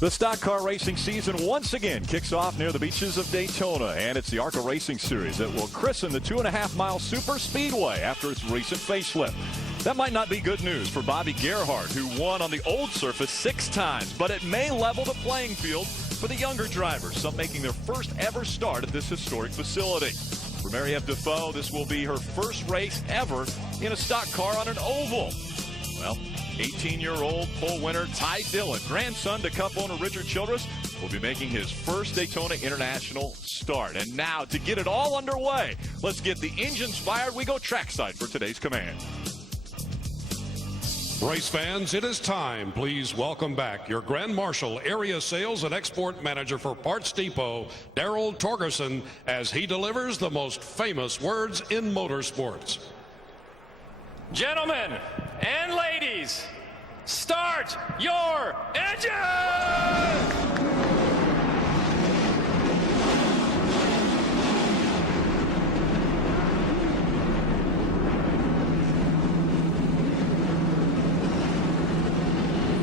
The stock car racing season once again kicks off near the beaches of Daytona, and it's the ARCA Racing Series that will christen the 2.5-mile super speedway after its recent facelift. That might not be good news for Bobby Gerhart, who won on the old surface 6 times, but it may level the playing field for the younger drivers, some making their first ever start at this historic facility. For Mary-Eve Defoe, this will be her first race ever in a stock car on an oval. Well, 18-year-old pole winner Ty Dillon, grandson to Cup owner Richard Childress, will be making his first Daytona International start. And now, to get it all underway, let's get the engines fired. We go trackside for today's command. Race fans, it is time. Please welcome back your Grand Marshal, Area Sales and Export Manager for Parts Depot, Daryl Torgerson, as he delivers the most famous words in motorsports. Gentlemen and ladies, start your engine!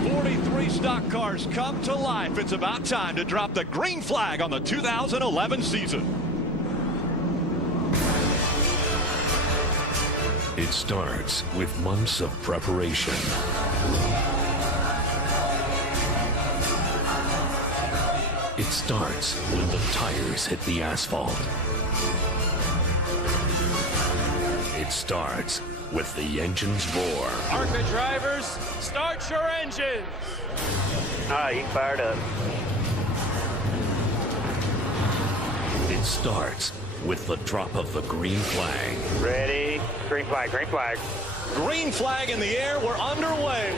43 stock cars come to life. It's about time to drop the green flag on the 2011 season. It starts with months of preparation. It starts when the tires hit the asphalt. It starts with the engines roar. ARCA drivers, start your engines! You fired up. It starts with the drop of the green flag. Ready? Green flag, green flag. Green flag in the air, we're underway.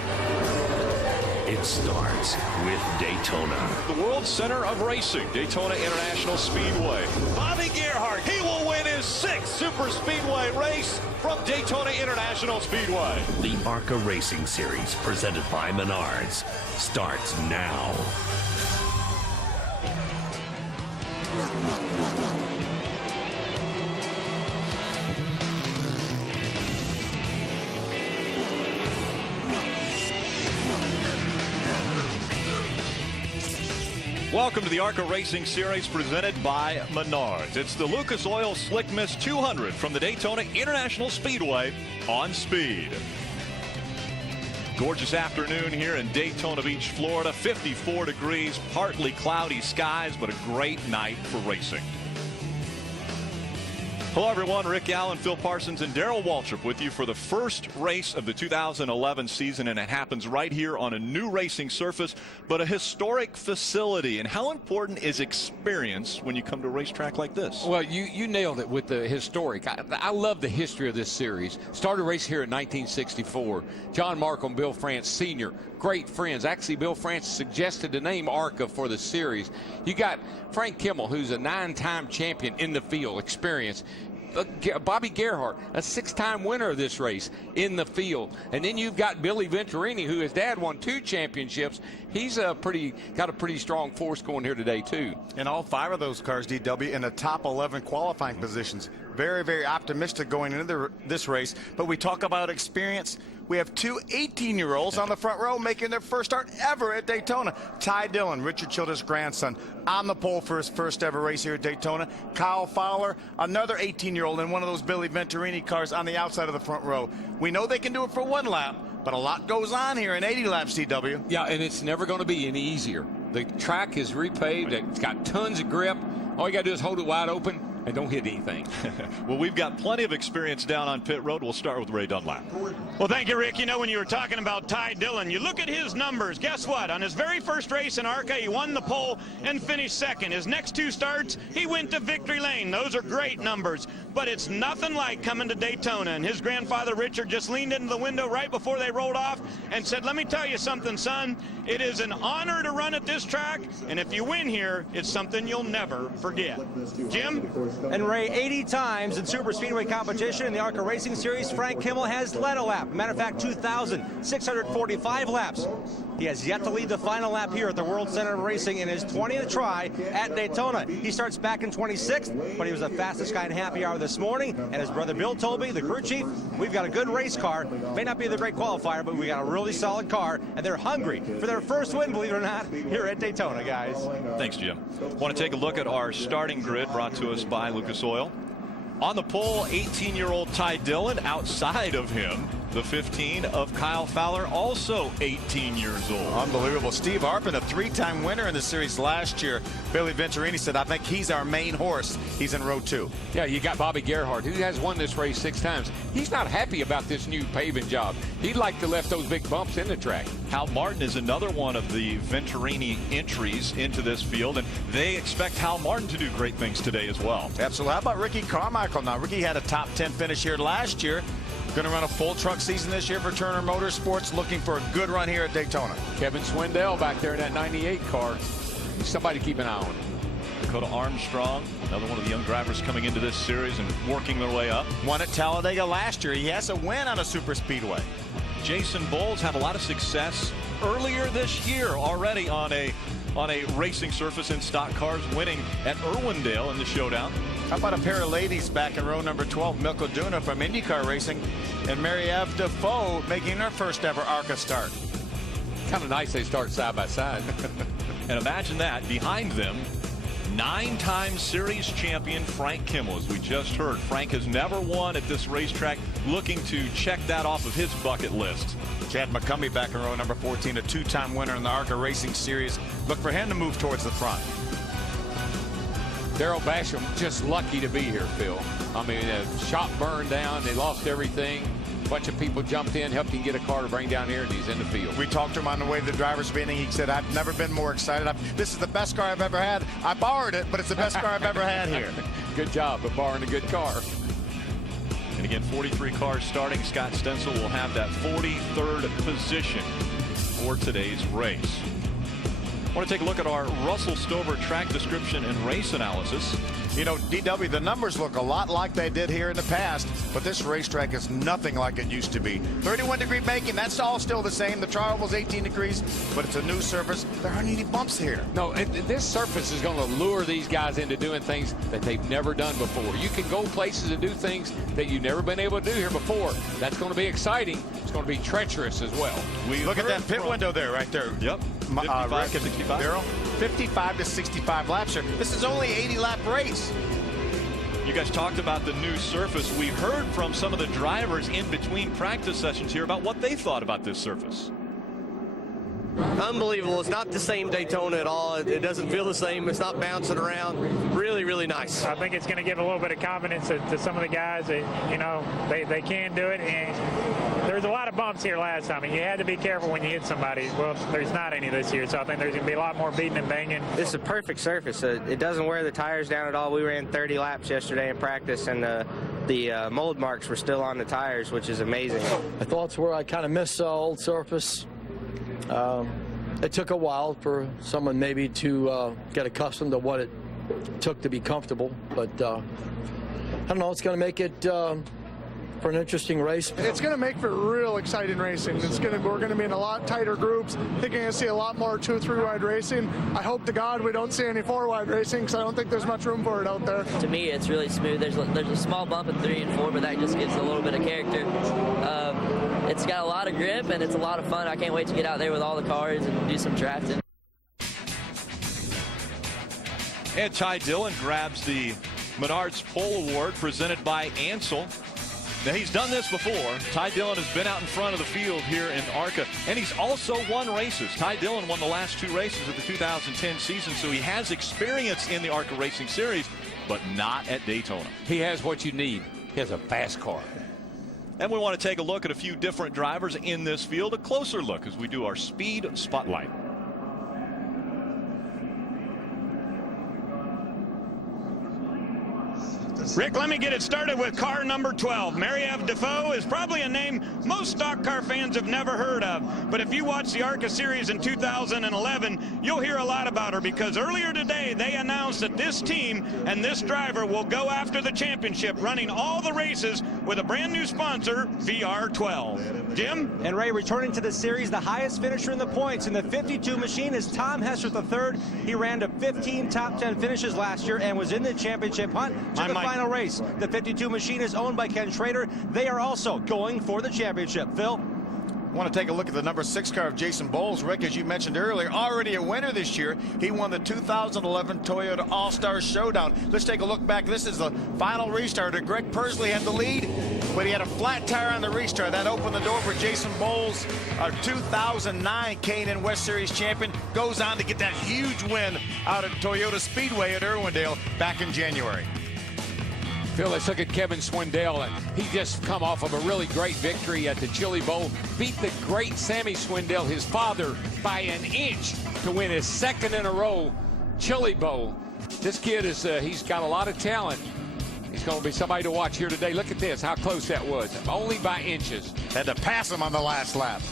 It starts with Daytona. The world center of racing, Daytona International Speedway. Bobby Gerhart, he will win his 6th super speedway race from Daytona International Speedway. The ARCA Racing Series, presented by Menards, starts now. Welcome to the ARCA Racing Series presented by Menards. It's the Lucas Oil Slick Mist 200 from the Daytona International Speedway on speed. Gorgeous afternoon here in Daytona Beach, Florida. 54 degrees, partly cloudy skies, but a great night for racing. Hello, everyone. Rick Allen, Phil Parsons, and Darrell Waltrip with you for the first race of the 2011 season, and it happens right here on a new racing surface, but a historic facility. And how important is experience when you come to a racetrack like this? Well, you nailed it with the historic. I love the history of this series. Started race here in 1964. John Markham, Bill France Sr., great friends. Actually, Bill France suggested the name ARCA for the series. You got Frank Kimmel, who's a 9-time champion in the field, experience. Bobby Gerhart, a 6-time winner of this race in the field. And then you've got Billy Venturini, who his dad won 2 championships. He's got a pretty strong force going here today, too. And all 5 of those cars, DW, in the top 11 qualifying positions. Very, very optimistic going into this race. But we talk about experience. We have 2 18-year-olds on the front row making their first start ever at Daytona. Ty Dillon, Richard Childress' grandson, on the pole for his first ever race here at Daytona. Kyle Fowler, another 18-year-old in one of those Billy Venturini cars on the outside of the front row. We know they can do it for 1 lap, but a lot goes on here in 80 laps, DW. Yeah, and it's never going to be any easier. The track is repaved. It's got tons of grip. All you got to do is hold it wide open and don't hit anything. Well, we've got plenty of experience down on pit road. We'll start with Ray Dunlap. Well, thank you, Rick. You know, when you were talking about Ty Dillon, you look at his numbers. Guess what? On his very first race in ARCA, he won the pole and finished 2nd. His next 2 starts, he went to victory lane. Those are great numbers, but it's nothing like coming to Daytona. And his grandfather, Richard, just leaned into the window right before they rolled off and said, let me tell you something, son. It is an honor to run at this track, and if you win here, it's something you'll never forget. Jim? And Ray, 80 times in super speedway competition in the ARCA Racing Series, Frank Kimmel has led a lap. Matter of fact, 2,645 laps. He has yet to lead the final lap here at the World Center of Racing in his 20th try at Daytona. He starts back in 26th, but he was the fastest guy in happy hour this morning. And his brother Bill told me, the crew chief, we've got a good race car. May not be the great qualifier, but we got a really solid car, and they're hungry for their first win, believe it or not, here at Daytona, guys. Thanks, Jim. Want to take a look at our starting grid brought to us by Lucas Oil. On the pole, 18-year-old Ty Dillon. Outside of him, the 15 of Kyle Fowler, also 18 years old. Unbelievable. Steve Arpin, a 3-time winner in the series last year. Billy Venturini said, I think he's our main horse. He's in row 2. Yeah, you got Bobby Gerhart, who has won this race 6 times. He's not happy about this new paving job. He'd like to left those big bumps in the track. Hal Martin is another one of the Venturini entries into this field, and they expect Hal Martin to do great things today as well. Absolutely. How about Ricky Carmichael now? Ricky had a top 10 finish here last year. Going to run a full truck season this year for Turner Motorsports, looking for a good run here at Daytona. Kevin Swindell back there in that 98 car. Somebody to keep an eye on. Dakota Armstrong, another one of the young drivers coming into this series and working their way up. Won at Talladega last year. He has a win on a super speedway. Jason Bowles had a lot of success earlier this year already on a racing surface in stock cars, winning at Irwindale in the showdown. How about a pair of ladies back in row number 12, Milka Duna from IndyCar Racing, and Mary-Eve Defoe making her first ever ARCA start. Kind of nice they start side by side. And imagine that, behind them, 9-time series champion Frank Kimmel. As we just heard, Frank has never won at this racetrack, looking to check that off of his bucket list. Chad McCumbee back in row number 14, a 2-time winner in the ARCA Racing Series. Look for him to move towards the front. Daryl Basham just lucky to be here, Phil. I mean, the shop burned down. They lost everything. A bunch of people jumped in, helped him get a car to bring down here, and he's in the field. We talked to him on the way to the driver's meeting. He said, I've never been more excited. This is the best car I've ever had. I borrowed it, but it's the best car I've ever had here. Good job of borrowing a good car. And again, 43 cars starting. Scott Stenzel will have that 43rd position for today's race. I want to take a look at our Russell Stover track description and race analysis. You know, DW, the numbers look a lot like they did here in the past, but this racetrack is nothing like it used to be. 31-degree banking, that's all still the same. The trial was 18 degrees, but it's a new surface. There aren't any bumps here. No, this surface is going to lure these guys into doing things that they've never done before. You can go places and do things that you've never been able to do here before. That's going to be exciting. It's going to be treacherous as well. We look at that pit window there, right there. Yep. 55 to 65. Daryl, 55 to 65 laps here. This is only an 80-lap race. You guys talked about the new surface. We heard from some of the drivers in between practice sessions here about what they thought about this surface. Unbelievable. It's not the same Daytona at all. It doesn't feel the same. It's not bouncing around. Really, really nice. I think it's going to give a little bit of confidence to some of the guys that, you know, they can do it. And there's a lot of bumps here last time, and you had to be careful when you hit somebody. Well, there's not any this year, so I think there's going to be a lot more beating and banging. This is a perfect surface. It doesn't wear the tires down at all. We ran 30 laps yesterday in practice, and the mold marks were still on the tires, which is amazing. My thoughts were I kind of missed old surface. It took a while for someone maybe to get accustomed to what it took to be comfortable, but I don't know, it's going to make it for an interesting race. It's going to make for real exciting racing. We're going to be in a lot tighter groups. I think you're going to see a lot more 2- 3-wide racing. I hope to God we don't see any 4-wide racing because I don't think there's much room for it out there. To me, it's really smooth. There's a small bump in 3 and 4, but that just gives a little bit of character. It's got a lot of grip and it's a lot of fun. I can't wait to get out there with all the cars and do some drafting. And Ty Dillon grabs the Menards Pole Award presented by Ansel. Now, he's done this before. Ty Dillon has been out in front of the field here in ARCA, and he's also won races. Ty Dillon won the last 2 races of the 2010 season, so he has experience in the ARCA Racing Series, but not at Daytona. He has what you need. He has a fast car. And we want to take a look at a few different drivers in this field, a closer look as we do our speed spotlight. Rick, let me get it started with car number 12. Mary-Eve Defoe is probably a name most stock car fans have never heard of. But if you watch the ARCA series in 2011, you'll hear a lot about her because earlier today they announced that this team and this driver will go after the championship, running all the races with a brand new sponsor, VR12. Jim? And Ray, returning to the series, the highest finisher in the points in the 52 machine is Tom Hester III. He ran to 15 top 10 finishes last year and was in the championship hunt to the final race. The 52 machine is owned by Ken Schrader. They are also going for the championship. Phil? I want to take a look at the number 6 car of Jason Bowles. Rick, as you mentioned earlier, already a winner this year. He won the 2011 Toyota All-Star Showdown. Let's take a look back. This is the final restart. Greg Pursley had the lead, but he had a flat tire on the restart. That opened the door for Jason Bowles, our 2009 K&N West Series champion. Goes on to get that huge win out at Toyota Speedway at Irwindale back in January. Phil, let's look at Kevin Swindell. He just come off of a really great victory at the Chili Bowl. Beat the great Sammy Swindell, his father, by an inch to win his second in a row Chili Bowl. This kid is, he's got a lot of talent. He's going to be somebody to watch here today. Look at this, how close that was. Only by inches. Had to pass him on the last lap.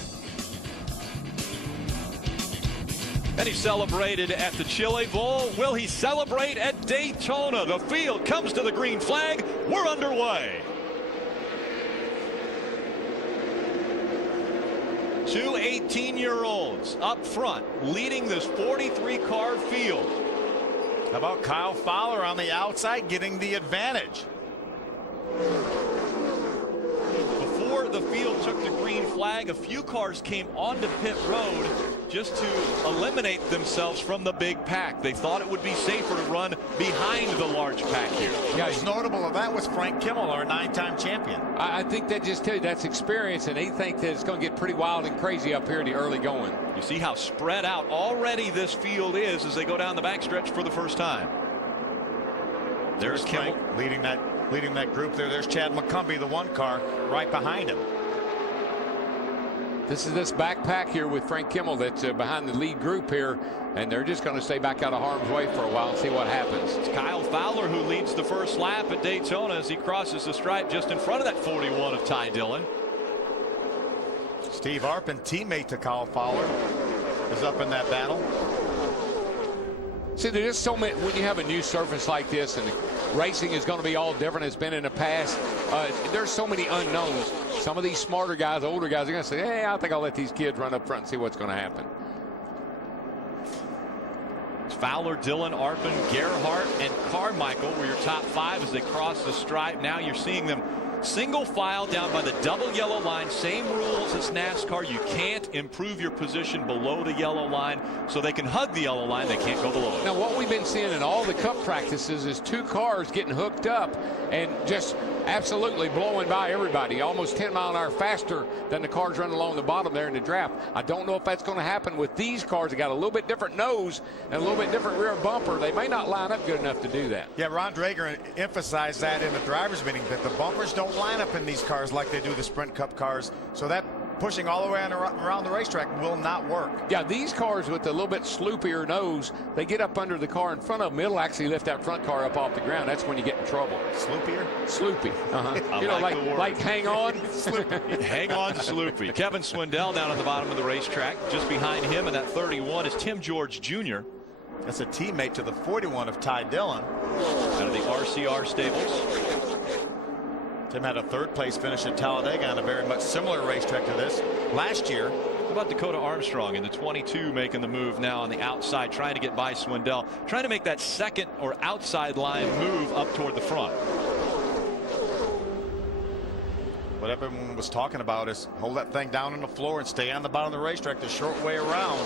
And he celebrated at the Chili Bowl. Will he celebrate at Daytona? The field comes to the green flag. We're underway. Two 18-year-olds up front leading this 43-car field. How about Kyle Fowler on the outside getting the advantage? Before the field took the green flag, a few cars came onto pit road just to eliminate themselves from the big pack. They thought it would be safer to run behind the large pack here. The most notable of that was Frank Kimmel, our 9-time champion. I think that just tells you that's experience, and they think that it's going to get pretty wild and crazy up here in the early going. You see how spread out already this field is as they go down the backstretch for the first time. There's Kimmel leading that group there. There's Chad McCumbee, the 1 car right behind him. This is this backpack here with Frank Kimmel that's behind the lead group here, and they're just going to stay back out of harm's way for a while and see what happens. It's Kyle Fowler who leads the first lap at Daytona as he crosses the stripe just in front of that 41 of Ty Dillon. Steve Arpin, teammate to Kyle Fowler, is up in that battle. See, there's just so many, when you have a new surface like this and the racing is going to be all different as it's been in the past, there's so many unknowns. Some of these smarter guys, older guys, are going to say, hey, I think I'll let these kids run up front and see what's going to happen. It's Fowler, Dillon, Arpin, Gerhart, and Carmichael were your top 5 as they cross the stripe. Now you're seeing them single file down by the double yellow line. Same rules as NASCAR. You can't improve your position below the yellow line, so they can hug the yellow line. They can't go below it. Now, what we've been seeing in all the cup practices is 2 cars getting hooked up and just absolutely blowing by everybody, almost 10 mile an hour faster than the cars running along the bottom there in the draft. I don't know if that's going to happen with these cars. They got a little bit different nose and a little bit different rear bumper. They may not line up good enough to do that. Yeah, Ron Drager emphasized that in the drivers meeting, that the bumpers don't line up in these cars like they do the Sprint Cup cars. So that pushing all the way around the racetrack will not work. Yeah, these cars with a little bit sloopier nose, they get up under the car in front of them. It'll actually lift that front car up off the ground. That's when you get in trouble. Sloopier? Sloopy. You know, like hang on. Hang on, Sloopy. Kevin Swindell down at the bottom of the racetrack. Just behind him in that 31 is Tim George Jr. That's a teammate to the 41 of Ty Dillon. Out of the RCR stables. Tim had a 3rd place finish at Talladega on a very much similar racetrack to this last year. How about Dakota Armstrong in the 22 making the move now on the outside, trying to get by Swindell, trying to make that second or outside line move up toward the front. What everyone was talking about is hold that thing down on the floor and stay on the bottom of the racetrack the short way around.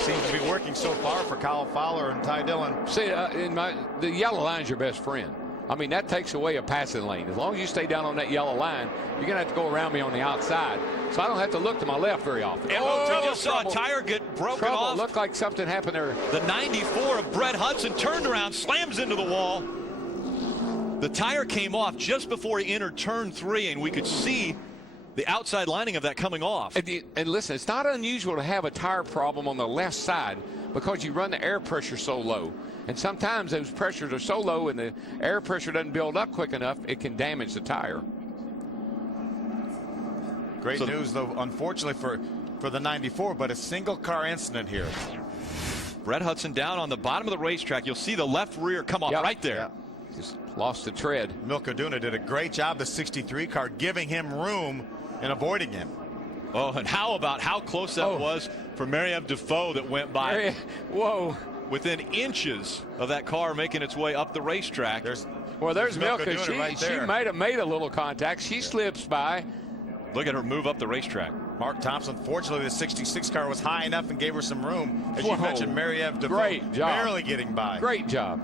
Seems to be working so far for Kyle Fowler and Ty Dillon. See, the yellow line's your best friend. I mean, that takes away a passing lane. As long as you stay down on that yellow line, you're going to have to go around me on the outside. So I don't have to look to my left very often. We just saw a tire get broken off. Looked like something happened there. The 94 of Brett Hudson turned around, slams into the wall. The tire came off just before he entered turn 3, and we could see the outside lining of that coming off. And listen, it's not unusual to have a tire problem on the left side, because you run the air pressure so low. And sometimes those pressures are so low and the air pressure doesn't build up quick enough, it can damage the tire. Great news, though, unfortunately for the 94, but a single car incident here. Brett Hudson down on the bottom of the racetrack. You'll see the left rear come off right there. Just lost the tread. Milko Duna did a great job, the 63 car, giving him room and avoiding him. Oh, and how about how close that was for Maryam Defoe that went by. Whoa. Within inches of that car making its way up the racetrack. There's Milko. She might have made a little contact. She slips by. Look at her move up the racetrack. Mark Thompson, fortunately, the 66 car was high enough and gave her some room. As you mentioned, Maryam Defoe Great job. barely getting by. Great job.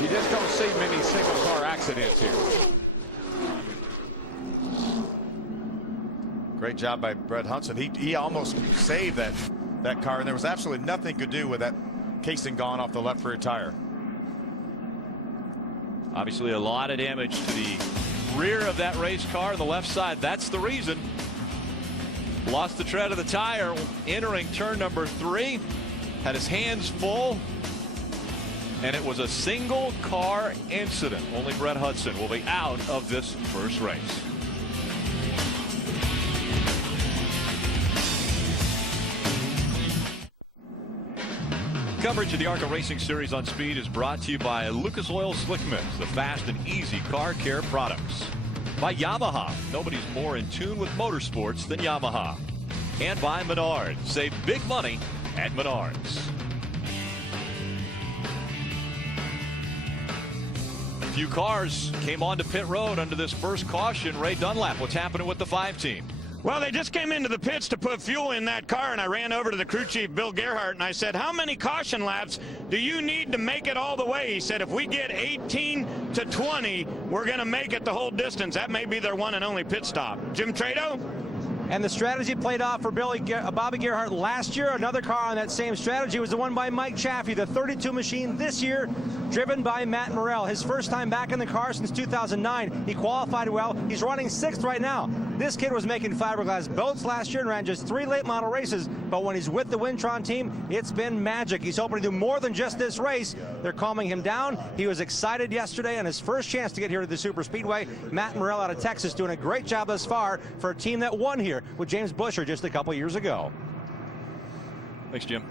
You just don't see many single car accidents here. Great job by Brett Hudson. He almost saved that car, and there was absolutely nothing could do with that casing gone off the left rear tire. Obviously a lot of damage to the rear of that race car on the left side. That's the reason. Lost the tread of the tire entering turn number 3. Had his hands full. And it was a single car incident. Only Brett Hudson will be out of this first race. Coverage of the ARCA Racing Series on Speed is brought to you by Lucas Oil Slick Mix, the fast and easy car care products. By Yamaha, nobody's more in tune with motorsports than Yamaha. And by Menards, save big money at Menards. A few cars came onto pit road under this first caution. Ray Dunlap, what's happening with the 5 team? Well, they just came into the pits to put fuel in that car, and I ran over to the crew chief, Bill Gerhardt, and I said, how many caution laps do you need to make it all the way? He said, if we get 18 to 20, we're going to make it the whole distance. That may be their one and only pit stop. Jim Trado? And the strategy played off for Bobby Gerhardt last year. Another car on that same strategy was the one by Mike Chaffee, the 32 machine this year, driven by Matt Morrell. His first time back in the car since 2009. He qualified well. He's running 6th right now. This kid was making fiberglass boats last year and ran just 3 late model races. But when he's with the Wintron team, it's been magic. He's hoping to do more than just this race. They're calming him down. He was excited yesterday on his first chance to get here to the Super Speedway. Matt Morrell out of Texas doing a great job thus far for a team that won here with James Busher just a couple years ago. Thanks, Jim.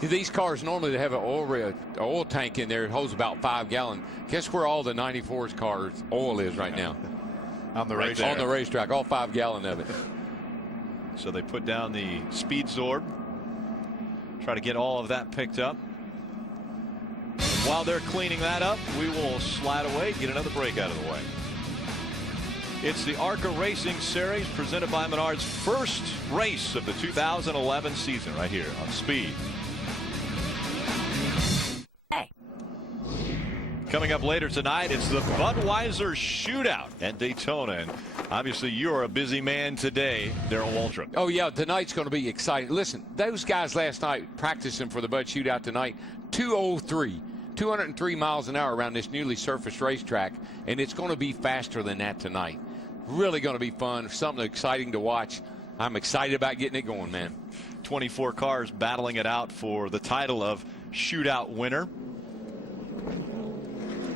These cars normally they have an oil tank in there. It holds about 5 gallons. Guess where all the 94's cars oil is right now? On the racetrack. On the racetrack, all 5 gallon of it. So they put down the speed Zorb. Try to get all of that picked up. And while they're cleaning that up, we will slide away and get another break out of the way. It's the ARCA Racing Series presented by Menards, first race of the 2011 season right here on Speed. Hey. Coming up later tonight, it's the Budweiser Shootout at Daytona. And obviously, you're a busy man today, Darrell Waltrip. Oh, yeah, tonight's going to be exciting. Listen, those guys last night practicing for the Bud Shootout tonight, 203 miles an hour around this newly surfaced racetrack, and it's going to be faster than that tonight. Really going to be fun, something exciting to watch. I'm excited about getting it going, man. 24 cars battling it out for the title of Shootout winner.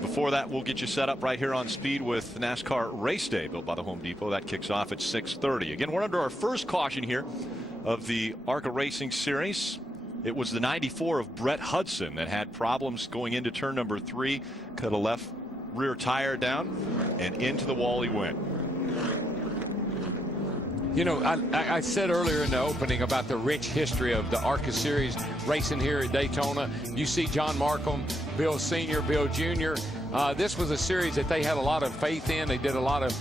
Before that, we'll get you set up right here on Speed with NASCAR Race Day, built by the Home Depot. That kicks off at 6:30. Again, we're under our first caution here of the ARCA Racing Series. It was the 94 of Brett Hudson that had problems going into turn number 3. Cut a left rear tire down, and into the wall he went. You know, I said earlier in the opening about the rich history of the ARCA Series racing here at Daytona. You see John Markham, Bill Sr., Bill Jr. This was a series that they had a lot of faith in. They put a lot of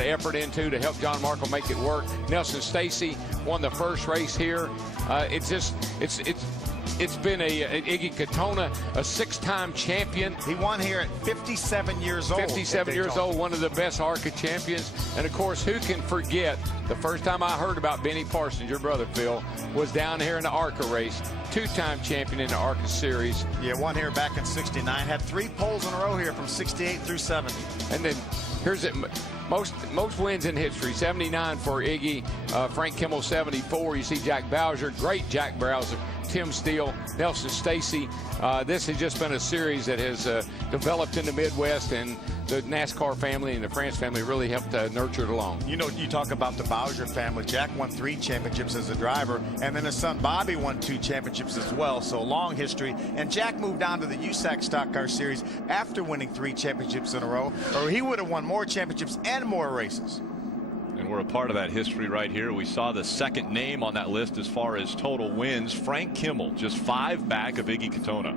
effort into to help John Markham make it work. Nelson Stacy won the first race here. It's been Iggy Katona, a 6-time champion. He won here at 57 years old. 57 years old, one of the best ARCA champions. And, of course, who can forget the first time I heard about Benny Parsons, your brother, Phil, was down here in the ARCA race. 2-time champion in the ARCA Series. Yeah, won here back in '69. Had 3 poles in a row here from '68 through '70. And then here's it. Most wins in history. 79 for Iggy, Frank Kimmel 74. You see Jack Bowser, great Jack Bowser, Tim Steele, Nelson Stacy. This has just been a series that has developed in the Midwest, and the NASCAR family and the France family really helped nurture it along. You know, you talk about the Bowser family. Jack won 3 championships as a driver, and then his son Bobby won 2 championships as well. So long history. And Jack moved on to the USAC Stock Car Series after winning 3 championships in a row, or he would have won more championships and more races. And we're a part of that history right here. We saw the second name on that list as far as total wins. Frank Kimmel, just 5 back of Iggy Katona.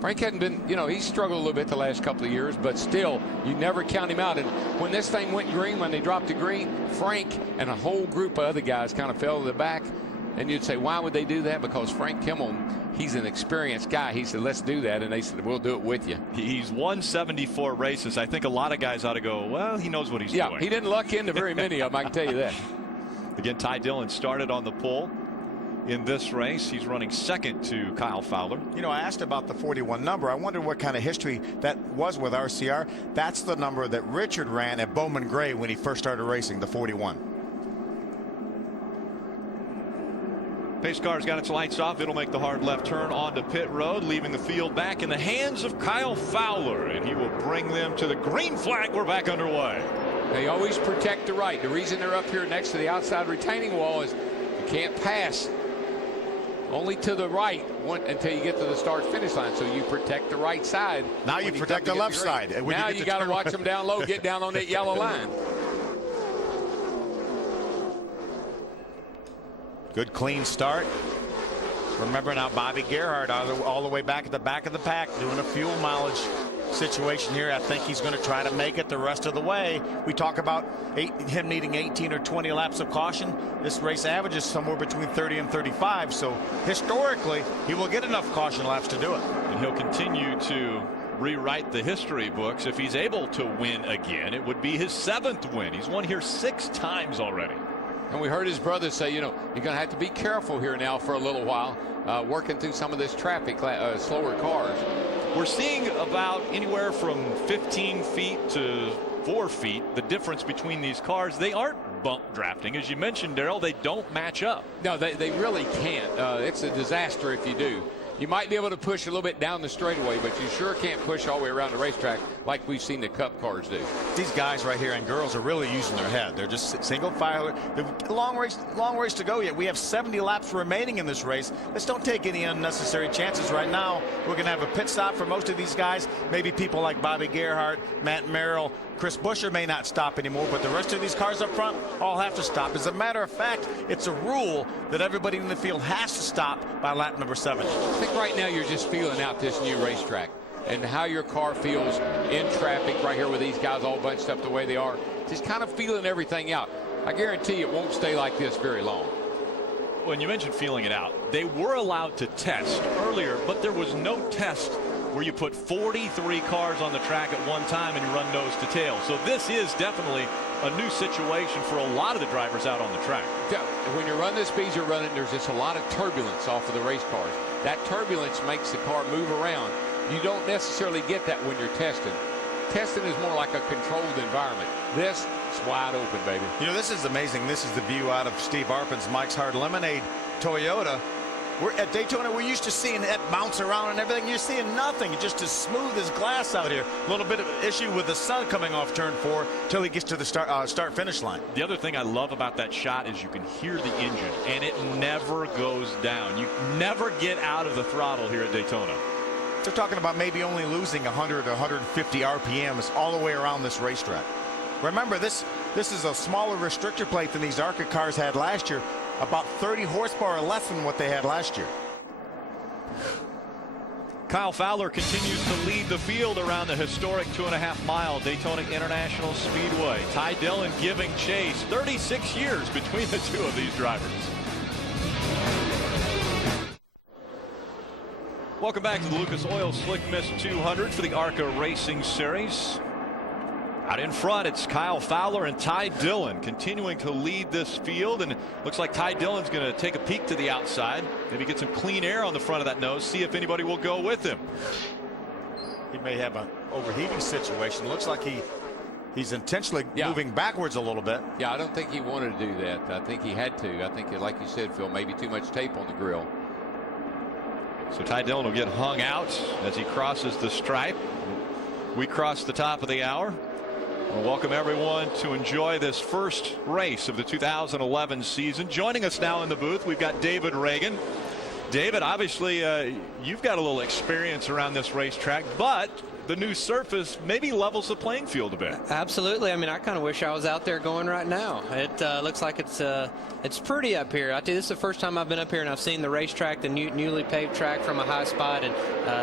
Frank hadn't been, you know, he struggled a little bit the last couple of years, but still, you never count him out. And when this thing went green, when they dropped the green, Frank and a whole group of other guys kind of fell to the back. And you'd say, why would they do that? Because Frank Kimmel, he's an experienced guy. He said, let's do that. And they said, we'll do it with you. He's won 74 races. I think a lot of guys ought to go, well, he knows what he's doing. Yeah, he didn't luck into very many of them, I can tell you that. Again, Ty Dillon started on the pole in this race. He's running second to Kyle Fowler. You know, I asked about the 41 number. I wondered what kind of history that was with RCR. That's the number that Richard ran at Bowman Gray when he first started racing, the 41. Pace car's got its lights off. It'll make the hard left turn onto pit road, leaving the field back in the hands of Kyle Fowler, and he will bring them to the green flag. We're back underway. They always protect the right. The reason they're up here next to the outside retaining wall is you can't pass only to the right until you get to the start finish line. So you protect the right side. Now you protect the left side. Now you got to watch them down low, get down on that yellow line. Good clean start. Remember now, Bobby Gerhart all the way back at the back of the pack doing a fuel mileage situation here. I think he's going to try to make it the rest of the way. We talk about him needing 18 or 20 laps of caution. This race averages somewhere between 30 and 35. So historically, he will get enough caution laps to do it. And he'll continue to rewrite the history books. If he's able to win again, it would be his 7th win. He's won here 6 times already. And we heard his brother say, you know, you're going to have to be careful here now for a little while, working through some of this traffic, slower cars. We're seeing about anywhere from 15 feet to 4 feet, the difference between these cars. They aren't bump drafting. As you mentioned, Darrell, they don't match up. No, they really can't. It's a disaster if you do. You might be able to push a little bit down the straightaway, but you sure can't push all the way around the racetrack like we've seen the Cup cars do. These guys right here and girls are really using their head. They're just single file. Long race to go yet. We have 70 laps remaining in this race. Let's don't take any unnecessary chances right now. We're going to have a pit stop for most of these guys. Maybe people like Bobby Gerhart, Matt Merrill, Chris Buescher may not stop anymore, but the rest of these cars up front all have to stop. As a matter of fact, it's a rule that everybody in the field has to stop by lap number 7. I think right now you're just feeling out this new racetrack and how your car feels in traffic right here with these guys all bunched up the way they are. Just kind of feeling everything out. I guarantee it won't stay like this very long. When you mentioned feeling it out, they were allowed to test earlier, but there was no test where you put 43 cars on the track at one time and you run nose to tail. So this is definitely a new situation for a lot of the drivers out on the track. Yeah, when you run the speeds you're running, there's just a lot of turbulence off of the race cars. That turbulence makes the car move around. You don't necessarily get that when you're testing. Testing is more like a controlled environment. This is wide open, baby. You know, this is amazing. This is the view out of Steve Arpin's Mike's Hard Lemonade Toyota. We're at Daytona. We're used to seeing that bounce around and everything. You're seeing nothing. It's just as smooth as glass out here. A little bit of an issue with the sun coming off turn 4 till he gets to the start-finish line. The other thing I love about that shot is you can hear the engine, and it never goes down. You never get out of the throttle here at Daytona. They're talking about maybe only losing 100 or 150 RPMs all the way around this racetrack. Remember, this is a smaller restrictor plate than these ARCA cars had last year. About 30 horsepower less than what they had last year. Kyle Fowler continues to lead the field around the historic 2.5-mile Daytona International Speedway. Ty Dillon giving chase. 36 years between the two of these drivers. Welcome back to the Lucas Oil Slick Mist 200 for the ARCA Racing Series. Out in front, it's Kyle Fowler and Ty Dillon continuing to lead this field, and it looks like Ty Dillon's going to take a peek to the outside, maybe get some clean air on the front of that nose, see if anybody will go with him. He may have an overheating situation. Looks like he He's intentionally moving backwards a little bit. Yeah, I don't think he wanted to do that. I think he had to. I think, like you said, Phil, maybe too much tape on the grill. So Ty Dillon will get hung out as he crosses the stripe. We cross the top of the hour. We'll welcome everyone to enjoy this first race of the 2011 season. Joining us now in the booth, we've got David Reagan. David, obviously, you've got a little experience around this racetrack, but the new surface maybe levels the playing field a bit. Absolutely. I mean, I kind of wish I was out there going right now. It looks like it's pretty up here. I tell you, this is the first time I've been up here and I've seen the racetrack, the newly paved track from a high spot, and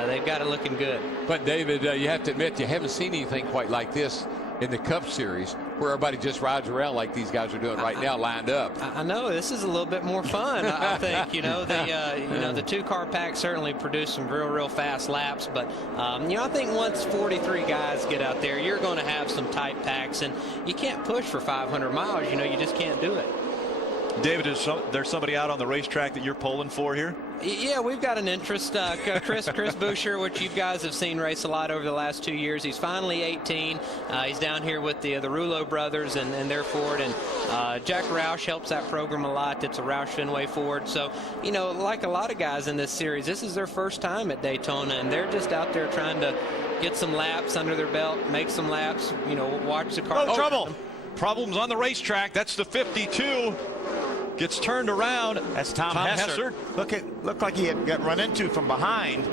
they've got it looking good. But David, you have to admit you haven't seen anything quite like this in the Cup Series, where everybody just rides around like these guys are doing right now, lined up. I know this is a little bit more fun. I think the two-car pack certainly produced some real fast laps, but I think once 43 guys get out there, you're going to have some tight packs, and you can't push for 500 miles. You just can't do it. David, is there somebody out on the racetrack that you're pulling for here? Yeah, we've got an interest. Chris Boucher, which you guys have seen race a lot over the last 2 years. He's finally 18. He's down here with the Rouleau brothers and their Ford. And Jack Roush helps that program a lot. It's a Roush Fenway Ford. So, like a lot of guys in this series, this is their first time at Daytona, and they're just out there trying to get some laps under their belt, make some laps, watch the car. Oh, trouble. Problems on the racetrack. That's the 52. Gets turned around. That's Tom Hesser. Looked like he got run into from behind.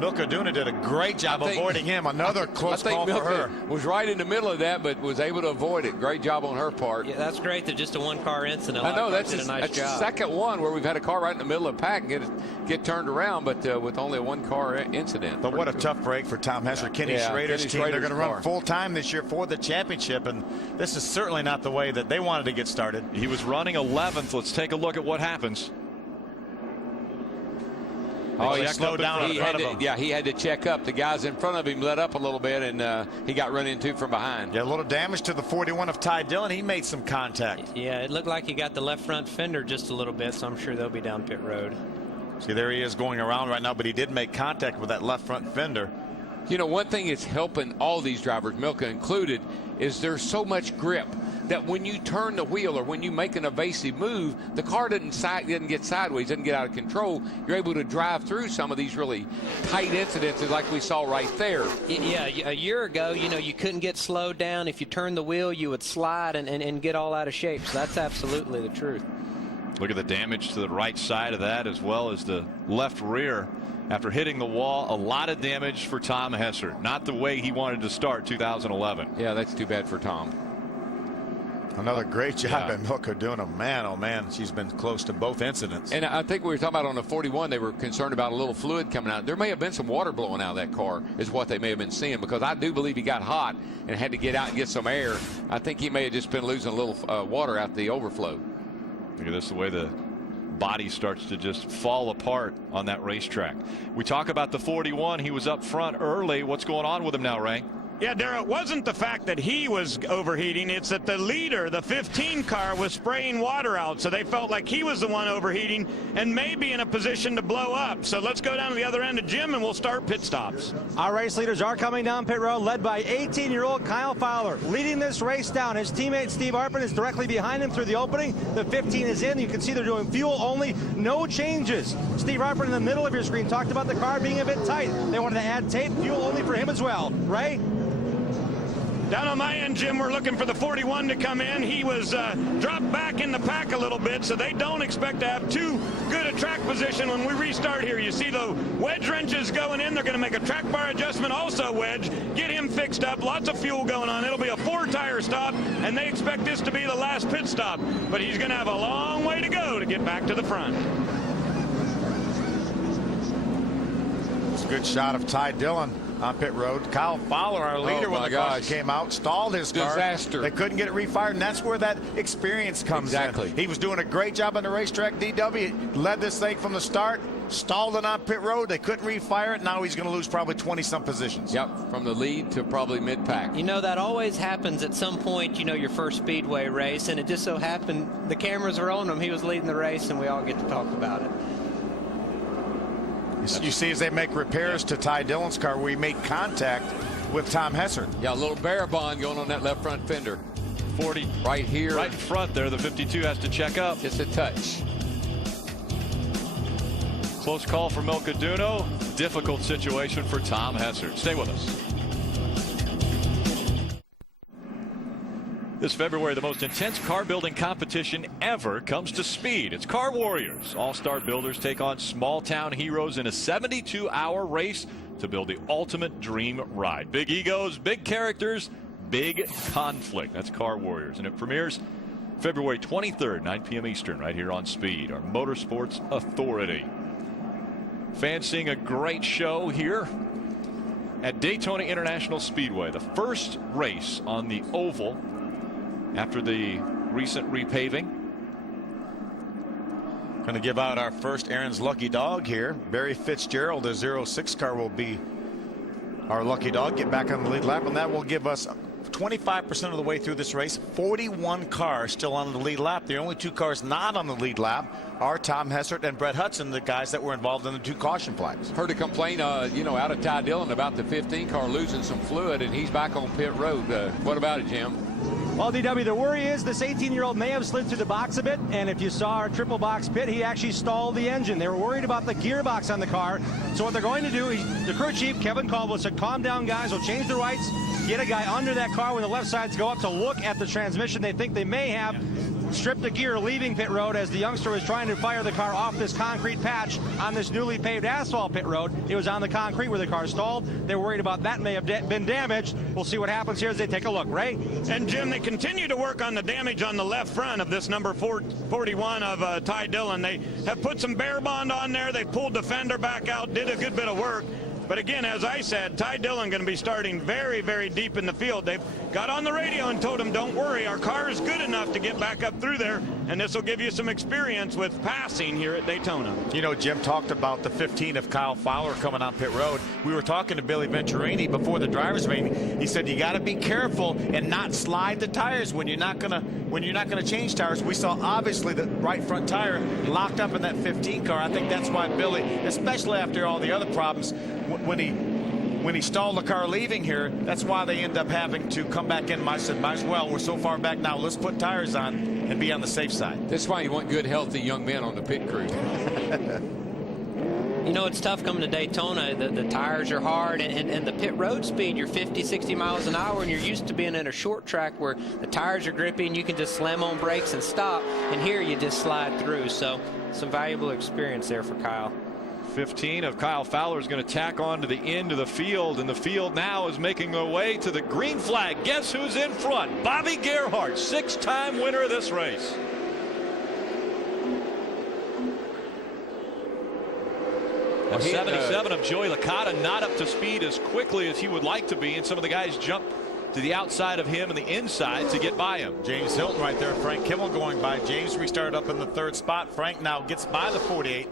Milka Duna did a great job avoiding him. Another close call for her. Was right in the middle of that, but was able to avoid it. Great job on her part. Yeah, that's great. That just a one-car incident. I know that's a nice job. The second one where we've had a car right in the middle of the pack and get turned around, but with only a one-car incident. But what a tough break for Tom Hesser. Kenny Schrader's team. They're going to run full-time this year for the championship, and this is certainly not the way that they wanted to get started. He was running 11th. Let's take a look at what happens. Oh, he slowed down in front of him. Yeah, he had to check up. The guys in front of him let up a little bit, and he got run into from behind. Yeah, a little damage to the 41 of Ty Dillon. He made some contact. Yeah, it looked like he got the left front fender just a little bit, so I'm sure they'll be down pit road. See, there he is going around right now, but he did make contact with that left front fender. One thing that's helping all these drivers, Milka included, is there's so much grip that when you turn the wheel or when you make an evasive move, the car doesn't get sideways, doesn't get out of control. You're able to drive through some of these really tight incidences like we saw right there. Yeah, a year ago, you couldn't get slowed down. If you turned the wheel, you would slide and get all out of shape. So that's absolutely the truth. Look at the damage to the right side of that as well as the left rear. After hitting the wall, a lot of damage for Tom Hesser. Not the way he wanted to start 2011. Yeah, that's too bad for Tom. Another great job by Milka Duna. Man, oh man, she's been close to both incidents. And I think we were talking about on the 41, they were concerned about a little fluid coming out. There may have been some water blowing out of that car is what they may have been seeing, because I do believe he got hot and had to get out and get some air. I think he may have just been losing a little water out the overflow. Look at this, the way the body starts to just fall apart on that racetrack. We talk about the 41. He was up front early. What's going on with him now, Ray? Yeah, Darrell, it wasn't the fact that he was overheating. It's that the leader, the 15 car, was spraying water out. So they felt like he was the one overheating and maybe in a position to blow up. So let's go down to the other end of Jim and we'll start pit stops. Our race leaders are coming down pit road, led by 18-year-old Kyle Fowler. Leading this race down, his teammate Steve Arpin is directly behind him through the opening. The 15 is in. You can see they're doing fuel only, no changes. Steve Arpin in the middle of your screen talked about the car being a bit tight. They wanted to add tape, fuel only for him as well. Ray? Down on my end, Jim, we're looking for the 41 to come in. He was dropped back in the pack a little bit, so they don't expect to have too good a track position when we restart here. You see the wedge wrenches going in. They're going to make a track bar adjustment, also wedge, get him fixed up. Lots of fuel going on. It'll be a 4-tire stop, and they expect this to be the last pit stop. But he's going to have a long way to go to get back to the front. It's a good shot of Ty Dillon on pit road. Kyle Fowler, our leader, when the car came out, stalled his car. Disaster. They couldn't get it refired, and that's where that experience comes in. He was doing a great job on the racetrack. DW led this thing from the start, stalled it on pit road. They couldn't refire it. Now he's going to lose probably 20-some positions. Yep, from the lead to probably mid-pack. That always happens at some point, your first speedway race, and it just so happened the cameras were on him. He was leading the race, and we all get to talk about it. You see as they make repairs to Ty Dillon's car, where he made contact with Tom Hessert. Yeah, a little bear bond going on that left front fender. 40 right here. Right in front there. The 52 has to check up. Just a touch. Close call for Milka Duno. Difficult situation for Tom Hessert. Stay with us. This February, the most intense car building competition ever comes to Speed. It's Car Warriors. All-star builders take on small-town heroes in a 72-hour race to build the ultimate dream ride. Big egos, big characters, big conflict. That's Car Warriors, and it premieres February 23rd, 9 p.m. Eastern, right here on Speed, our motorsports authority. Fans seeing a great show here at Daytona International Speedway, the first race on the oval after the recent repaving. Going to give out our first Aaron's lucky dog here. Barry Fitzgerald, the 06 car, will be our lucky dog. Get back on the lead lap, and that will give us 25% of the way through this race. 41 cars still on the lead lap. The only 2 cars not on the lead lap are Tom Hessert and Brett Hudson, the guys that were involved in the 2 caution flags. Heard a complaint, out of Ty Dillon about the 15 car losing some fluid, and he's back on pit road. What about it, Jim? Well, DW, the worry is this 18-year-old may have slid through the box a bit, and if you saw our triple box pit, he actually stalled the engine. They were worried about the gearbox on the car. So what they're going to do, the crew chief, Kevin Caldwell, said, calm down, guys. We'll change the lights, get a guy under that car when the left sides go up to look at the transmission. They think they may have stripped a gear leaving pit road as the youngster was trying to fire the car off this concrete patch on this newly paved asphalt pit road. It was on the concrete where the car stalled. They're worried about that may have been damaged. We'll see what happens here as they take a look. Ray? And Jim, they continue to work on the damage on the left front of this number 41 of Ty Dillon. They have put some bear bond on there. They pulled the fender back out, did a good bit of work. But again, as I said, Ty Dillon going to be starting very, very deep in the field. They've got on the radio and told him, don't worry, our car is good enough to get back up through there, and this will give you some experience with passing here at Daytona. You know, Jim talked about the 15 of Kyle Fowler coming on pit road. We were talking to Billy Venturini before the driver's meeting. He said you got to be careful and not slide the tires when you're not gonna change tires. We saw obviously the right front tire locked up in that 15 car. I think that's why Billy, especially after all the other problems, when he stalled the car leaving here, that's why they end up having to come back in. I said, might as well. We're so far back now. Let's put tires on and be on the safe side. That's why you want good, healthy young men on the pit crew. You know, it's tough coming to Daytona. The tires are hard, and the pit road speed, you're 50, 60 miles an hour, and you're used to being in a short track where the tires are grippy and you can just slam on brakes and stop. And here you just slide through. So some valuable experience there for Kyle. 15 of Kyle Fowler is going to tack on to the end of the field, and the field now is making their way to the green flag. Guess who's in front? Bobby Gerhart, 6-time winner of this race. And 77 of Joey Licata not up to speed as quickly as he would like to be, and some of the guys jump to the outside of him and the inside to get by him. James Hilton right there. Frank Kimmel going by. James restarted up in the 3rd spot. Frank now gets by the 48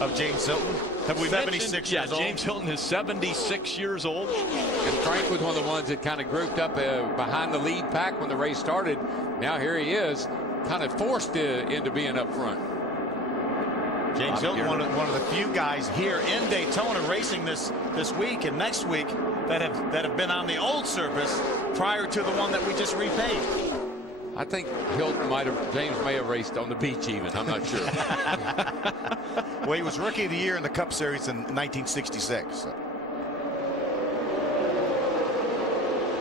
of James Hilton. Have we 76 years old. James Hilton is 76 years old. And Frank was one of the ones that kind of grouped up behind the lead pack when the race started. Now here he is, kind of forced into being up front. James Hilton, one of the few guys here in Daytona racing this week and next week that have been on the old surface prior to the one that we just repaved. I think James may have raced on the beach even. I'm not sure. Well, he was Rookie of the Year in the Cup Series in 1966. So.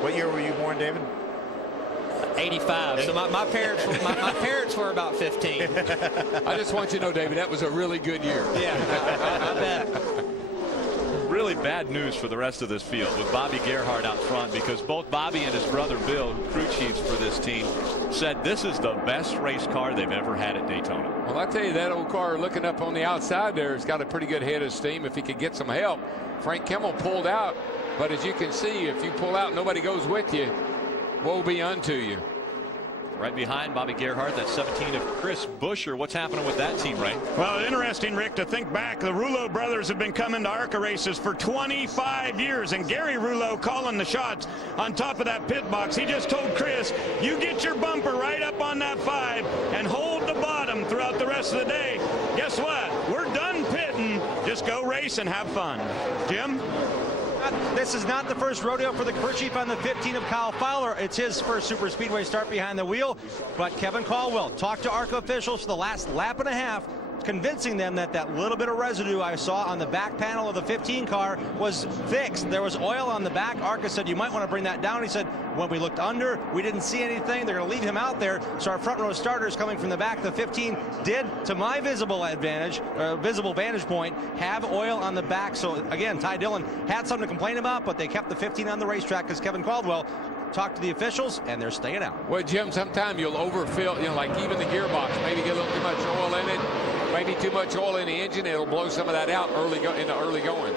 What year were you born, David? 85. So my parents were about 15. I just want you to know, David, that was a really good year. Yeah, I bet. Really bad news for the rest of this field with Bobby Gerhart out front, because both Bobby and his brother Bill, crew chiefs for this team, said this is the best race car they've ever had at Daytona. Well, I tell you, that old car looking up on the outside there has got a pretty good head of steam if he could get some help. Frank Kimmel pulled out, but as you can see, if you pull out, nobody goes with you. Woe be unto you. Right behind Bobby Gerhart, that's 17 of Chris Buescher. What's happening with that team, Ray? Well, interesting, Rick, to think back. The Rouleau brothers have been coming to ARCA races for 25 years, and Gary Rouleau calling the shots on top of that pit box. He just told Chris, you get your bumper right up on that 5 and hold the bottom throughout the rest of the day. Guess what? We're done pitting. Just go race and have fun. Jim? This is not the first rodeo for the crew chief on the 15 of Kyle Fowler. It's his first super speedway start behind the wheel. But Kevin Caldwell talked to ARCA officials for the last lap and a half, convincing them that that little bit of residue I saw on the back panel of the 15 car was fixed. There was oil on the back. ARCA said you might want to bring that down. He said when we looked under, we didn't see anything. They're going to leave him out there. So our front row starters coming from the back of the 15 did, to my visible vantage point, have oil on the back. So again, Ty Dillon had something to complain about, but they kept the 15 on the racetrack because Kevin Caldwell talked to the officials, and they're staying out. Well, Jim, sometimes you'll overfill, like even the gearbox, maybe get a little too much oil in it, maybe too much oil in the engine. It'll blow some of that out in the early going.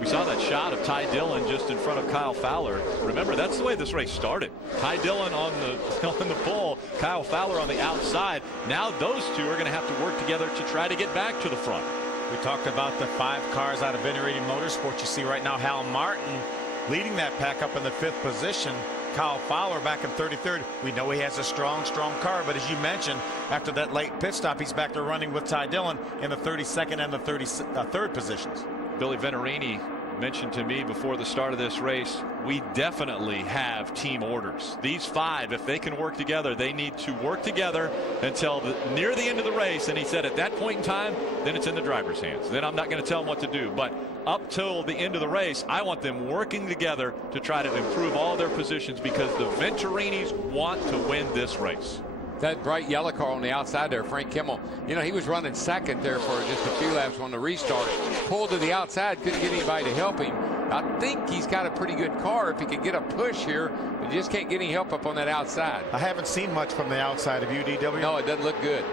We saw that shot of Ty Dillon just in front of Kyle Fowler. Remember, that's the way this race started. Ty Dillon on the pole, Kyle Fowler on the outside. Now those two are going to have to work together to try to get back to the front. We talked about the 5 cars out of Venerated Motorsports. You see right now Hal Martin leading that pack up in the 5th position. Kyle Fowler back in 33rd. We know he has a strong car, but as you mentioned, after that late pit stop, he's back to running with Ty Dillon in the 32nd and the 33rd positions. Billy Venerini mentioned to me before the start of this race, we definitely have team orders. These 5, if they can work together, they need to work together until near the end of the race. And he said at that point in time, then it's in the driver's hands. Then I'm not going to tell them what to do. But up till the end of the race, I want them working together to try to improve all their positions because the Venturinis want to win this race. That bright yellow car on the outside there, Frank Kimmel, he was running second there for just a few laps on the restart. Pulled to the outside, couldn't get anybody to help him. I think he's got a pretty good car if he can get a push here, but just can't get any help up on that outside. I haven't seen much from the outside of UDW. No, it doesn't look good.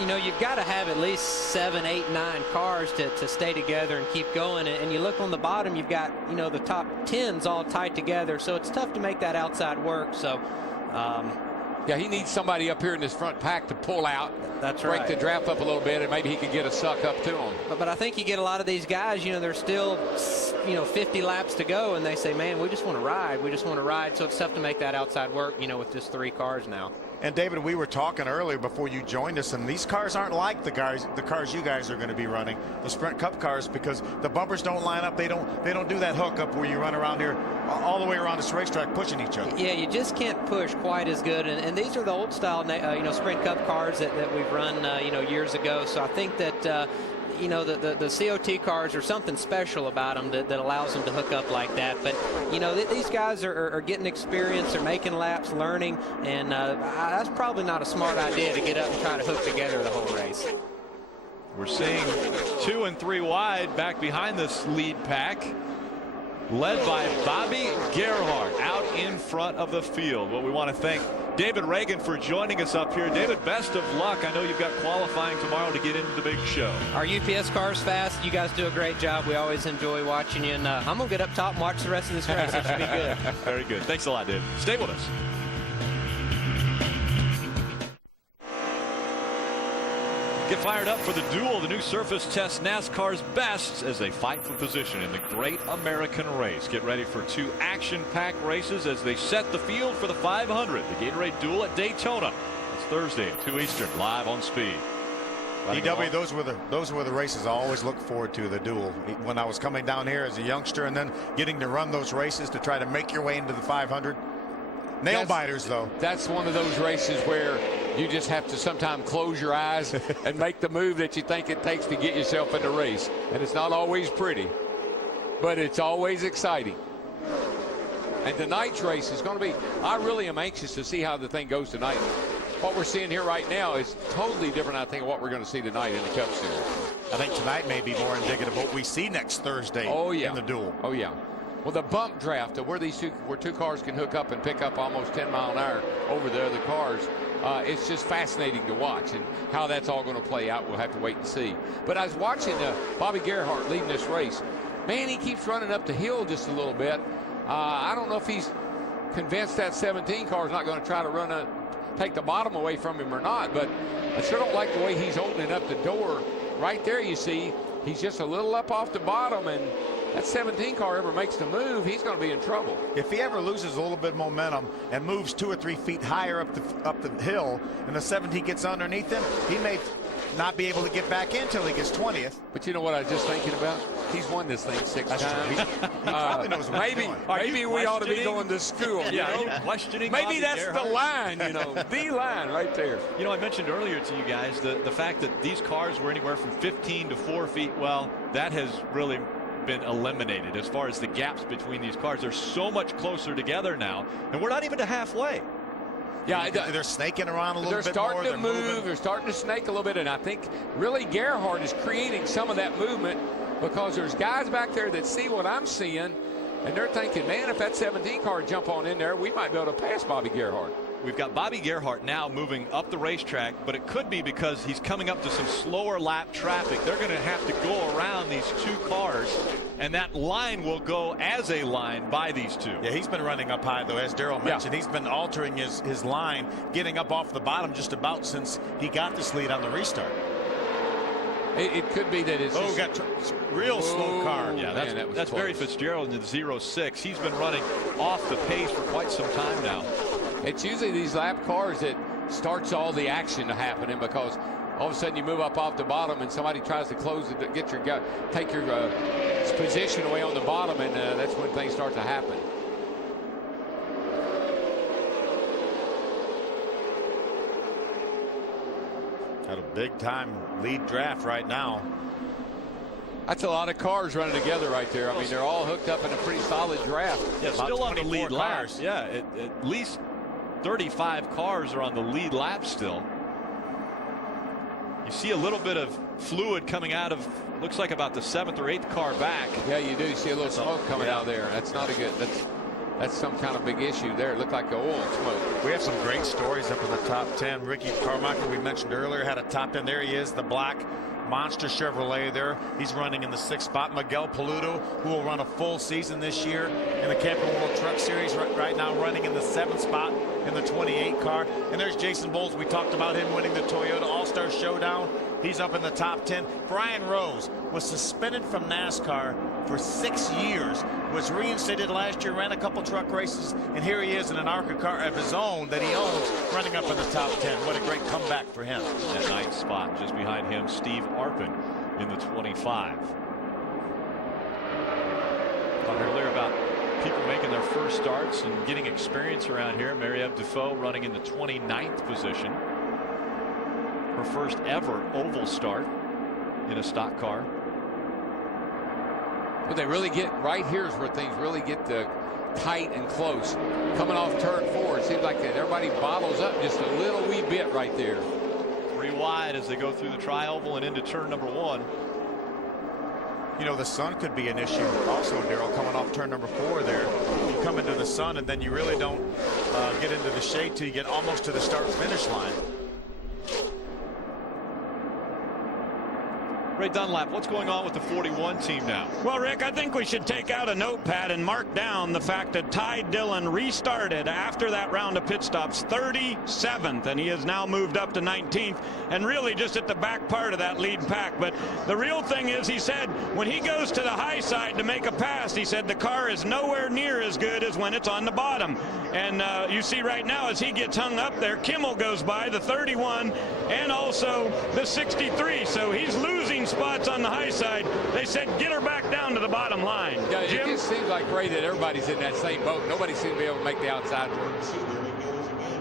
You've got to have at least 7, 8, 9 cars to stay together and keep going. And you look on the bottom, you've got, the top 10s all tied together. So it's tough to make that outside work. So, yeah, he needs somebody up here in this front pack to pull out. That's break right. the draft up a little bit, and maybe he can get a suck up to him. But I think you get a lot of these guys, they're still, 50 laps to go, and they say, man, we just want to ride. We just want to ride. So it's tough to make that outside work, with just 3 cars now. And David, we were talking earlier before you joined us, and these cars aren't like the cars you guys are going to be running, the Sprint Cup cars, because the bumpers don't line up. They don't do that hookup where you run around here all the way around this racetrack pushing each other. Yeah, you just can't push quite as good. And these are the old style, Sprint Cup cars that we've run, years ago. So I think that. The COT cars are something special about them that allows them to hook up like that. But, these guys are getting experience. They're making laps, learning, and that's probably not a smart idea to get up and try to hook together the whole race. We're seeing 2 and 3 wide back behind this lead pack, led by Bobby Gerhart out in front of the field. Well, we want to thank David Reagan for joining us up here. David, best of luck. I know you've got qualifying tomorrow to get into the big show. Our UPS car's fast. You guys do a great job. We always enjoy watching you. And I'm going to get up top and watch the rest of this race. It should be good. Very good. Thanks a lot, David. Stay with us. Get fired up for the duel. The new surface test NASCAR's best as they fight for position in the Great American Race. Get ready for 2 action-packed races as they set the field for the 500. The Gatorade Duel at Daytona. It's Thursday at 2 Eastern, live on Speed. DW, those were the races I always looked forward to, the duel. When I was coming down here as a youngster and then getting to run those races to try to make your way into the 500. Nail biters, though. That's one of those races where you just have to sometimes close your eyes and make the move that you think it takes to get yourself in the race. And it's not always pretty, but it's always exciting. And tonight's race is going to be, I really am anxious to see how the thing goes tonight. What we're seeing here right now is totally different, I think, of what we're going to see tonight in the Cup Series. I think tonight may be more indicative of what we see next Thursday in the duel. Oh, yeah. Well, the bump draft, where two cars can hook up and pick up almost 10 mile an hour over the other cars, it's just fascinating to watch. And how that's all going to play out, we'll have to wait and see. But I was watching Bobby Gerhart leading this race. Man, he keeps running up the hill just a little bit. I don't know if he's convinced that 17 car is not going to try to take the bottom away from him or not. But I sure don't like the way he's opening up the door. Right there, you see, he's just a little up off the bottom, and that 17 car ever makes the move, he's going to be in trouble. If he ever loses a little bit of momentum and moves 2 or 3 feet higher up the hill, and the 17 gets underneath him, he not be able to get back in until he gets 20th. But you know what I was just thinking about? He's won this thing 6 times. He probably knows what he's doing. Maybe we ought to be going to school. Yeah, are you questioning Maybe Bobby that's Gerhart? the line, the line right there. You know, I mentioned earlier to you guys the fact that these cars were anywhere from 15 to 4 feet. Well, that has really been eliminated as far as the gaps between these cars. They're so much closer together now, and we're not even to halfway. Yeah, they're snaking around a little bit more. They're starting to move. They're starting to snake a little bit, and I think really Gerhart is creating some of that movement because there's guys back there that see what I'm seeing, and they're thinking, man, if that 17 car jump on in there, we might be able to pass Bobby Gerhart. We've got Bobby Gerhart now moving up the racetrack, but it could be because he's coming up to some slower lap traffic. They're going to have to go around these 2 cars, and that line will go as a line by these 2. Yeah, he's been running up high, though, as Darrell mentioned. He's been altering his line, getting up off the bottom just about since he got this lead on the restart. It could be that it's got real slow car. Yeah, that's Barry Fitzgerald in the 0-6. He's been running off the pace for quite some time now. It's usually these lap cars that starts all the action happening because all of a sudden you move up off the bottom and somebody tries to close it, get your take your position away on the bottom, and that's when things start to happen. Got a big time lead draft right now. That's a lot of cars running together right there. I mean, they're all hooked up in a pretty solid draft. Yeah, still on the lead cars. laps. Yeah, at least 35 cars are on the lead lap still. You see a little bit of fluid coming out of, looks like about the 7th or 8th car back. Yeah, you do see a little smoke coming out there. That's not a good, that's some kind of big issue there. It looked like the oil smoke. We have some great stories up in the top 10. Ricky Carmichael, we mentioned earlier, had a top 10. There he is, the black Monster Chevrolet there. He's running in the 6th spot. Miguel Paludo, who will run a full season this year in the Camping World Truck Series, right now running in the 7th spot in the 28 car. And there's Jason Bowles. We talked about him winning the Toyota All-Star Showdown. He's up in the top 10. Brian Rose was suspended from NASCAR for 6 years, was reinstated last year, ran a couple truck races, and here he is in an ARCA car of his own that he owns, running up in the top 10. What a great comeback for him. That 9th spot, just behind him, Steve Arpin in the 25. Talked earlier about people making their first starts and getting experience around here. Marielle Defoe running in the 29th position. Her first ever oval start in a stock car. But they really get right here is where things really get tight and close. Coming off turn 4, it seems like everybody bottles up just a little wee bit right there. 3 wide as they go through the tri-oval and into turn number 1. You know, the sun could be an issue also, Darrell, coming off turn number 4 there. You come into the sun and then you really don't get into the shade till you get almost to the start-finish line. Ray Dunlap, what's going on with the 41 team now? Well, Rick, I think we should take out a notepad and mark down the fact that Ty Dillon restarted after that round of pit stops 37th, and he has now moved up to 19th and really just at the back part of that lead pack. But the real thing is, he said when he goes to the high side to make a pass, he said the car is nowhere near as good as when it's on the bottom. And you see right now as he gets hung up there, Kimmel goes by, the 31 and also the 63. So he's losing spots on the high side. They said get her back down to the bottom line. Yeah, Jim? it just seems like, Ray, that everybody's in that same boat. Nobody seems to be able to make the outside work.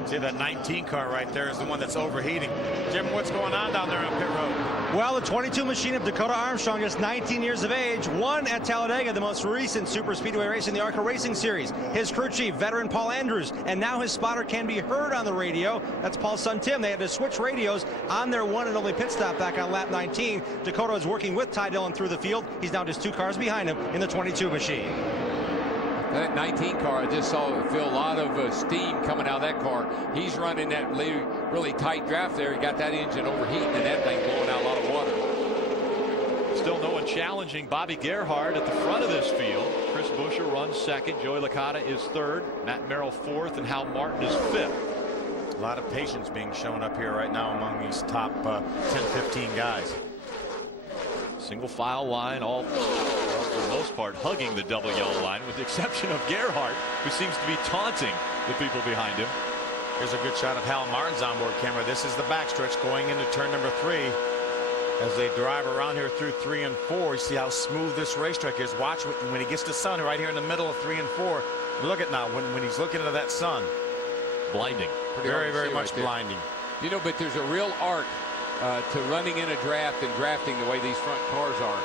See, that 19 car right there is the one that's overheating. Jim, what's going on down there on pit road? Well, the 22 machine of Dakota Armstrong, just 19 years of age, won at Talladega, the most recent super speedway race in the ARCA Racing Series. His crew chief, veteran Paul Andrews, and now his spotter can be heard on the radio. That's Paul's son, Tim. They had to switch radios on their one and only pit stop back on lap 19. Dakota is working with Ty Dillon through the field. He's now just 2 cars behind him in the 22 machine. That 19 car, I just feel a lot of steam coming out of that car. He's running that really tight draft there. He got that engine overheating and that thing blowing out a lot of water. Still no one challenging Bobby Gerhart at the front of this field. Chris Buescher runs 2nd. Joey Licata is 3rd. Matt Merrill 4th, and Hal Martin is 5th. A lot of patience being shown up here right now among these top 10-15 guys. Single file line, all for the most part hugging the double yellow line, with the exception of Gerhart, who seems to be taunting the people behind him. Here's a good shot of Hal Martin's onboard camera. This is the backstretch going into turn number 3. As they drive around here through 3 and 4, you see how smooth this racetrack is. Watch when he gets to sun right here in the middle of 3 and 4. Look at now when he's looking into that sun. Blinding. Very, very much blinding. You know, but there's a real art to running in a draft and drafting the way these front cars are.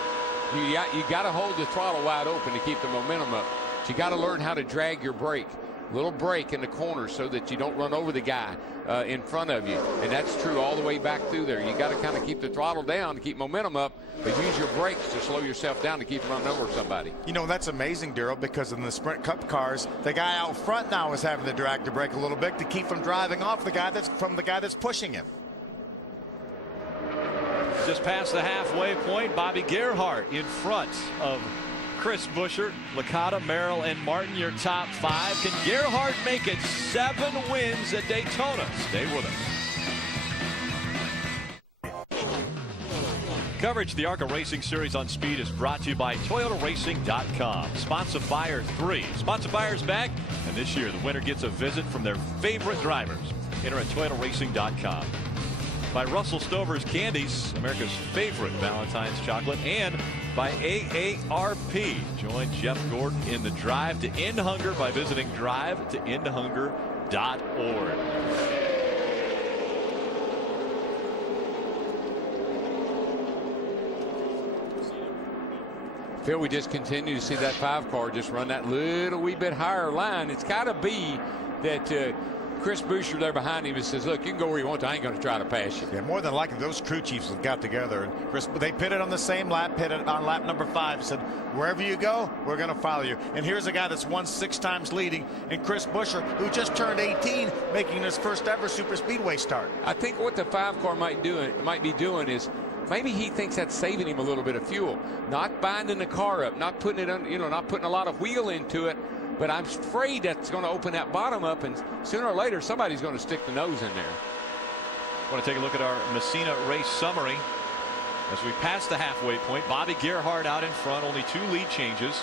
You got to hold the throttle wide open to keep the momentum up. But you got to learn how to drag your brake. Little break in the corner so that you don't run over the guy in front of you. And that's true all the way back through there. You got to kind of keep the throttle down to keep momentum up, but use your brakes to slow yourself down to keep from running over somebody. You know, that's amazing, Darrell, because in the Sprint Cup cars, the guy out front now is having to drag the brake a little bit to keep from driving off the guy that's pushing him. Just past the halfway point, Bobby Gerhart in front of Chris Buescher, Licata, Merrill, and Martin, your top 5. Can Gerhart make it 7 wins at Daytona? Stay with us. Coverage of the ARCA Racing Series on Speed is brought to you by ToyotaRacing.com. Sponsor 3. Sponsor back, and this year the winner gets a visit from their favorite drivers. Enter at ToyotaRacing.com. By Russell Stover's Candies, America's favorite Valentine's chocolate, and by AARP. Join Jeff Gordon in the Drive to End Hunger by visiting drivetoendhunger.org. Phil, we just continue to see that 5 car just run that little wee bit higher line. It's got to be that Chris Buescher there behind him says, look, you can go where you want to. I ain't going to try to pass you. Yeah, more than likely, those crew chiefs have got together. And they pitted on the same lap, pitted on lap number 5, said, wherever you go, we're going to follow you. And here's a guy that's won 6 times leading, and Chris Buescher, who just turned 18, making his first ever super speedway start. I think what the 5 car might be doing is maybe he thinks that's saving him a little bit of fuel, not binding the car up, not putting it on, not putting a lot of wheel into it. But I'm afraid that's going to open that bottom up, and sooner or later somebody's going to stick the nose in there. I want to take a look at our Messina race summary. As we pass the halfway point, Bobby Gerhart out in front, only 2 lead changes.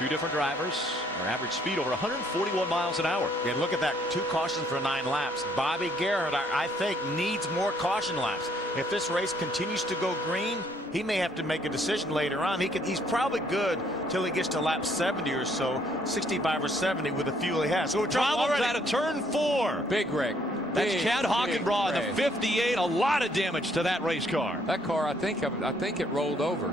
2 different drivers. Our average speed over 141 miles an hour. And look at that, 2 cautions for 9 laps. Bobby Gerhart, I think, needs more caution laps. If this race continues to go green, he may have to make a decision later on. He's probably good till he gets to lap 70 or so, 65 or 70 with the fuel he has. So problems out of turn 4. Big wreck. That's Chad Hockenbraugh in the 58. A lot of damage to that race car. That car, I think it rolled over.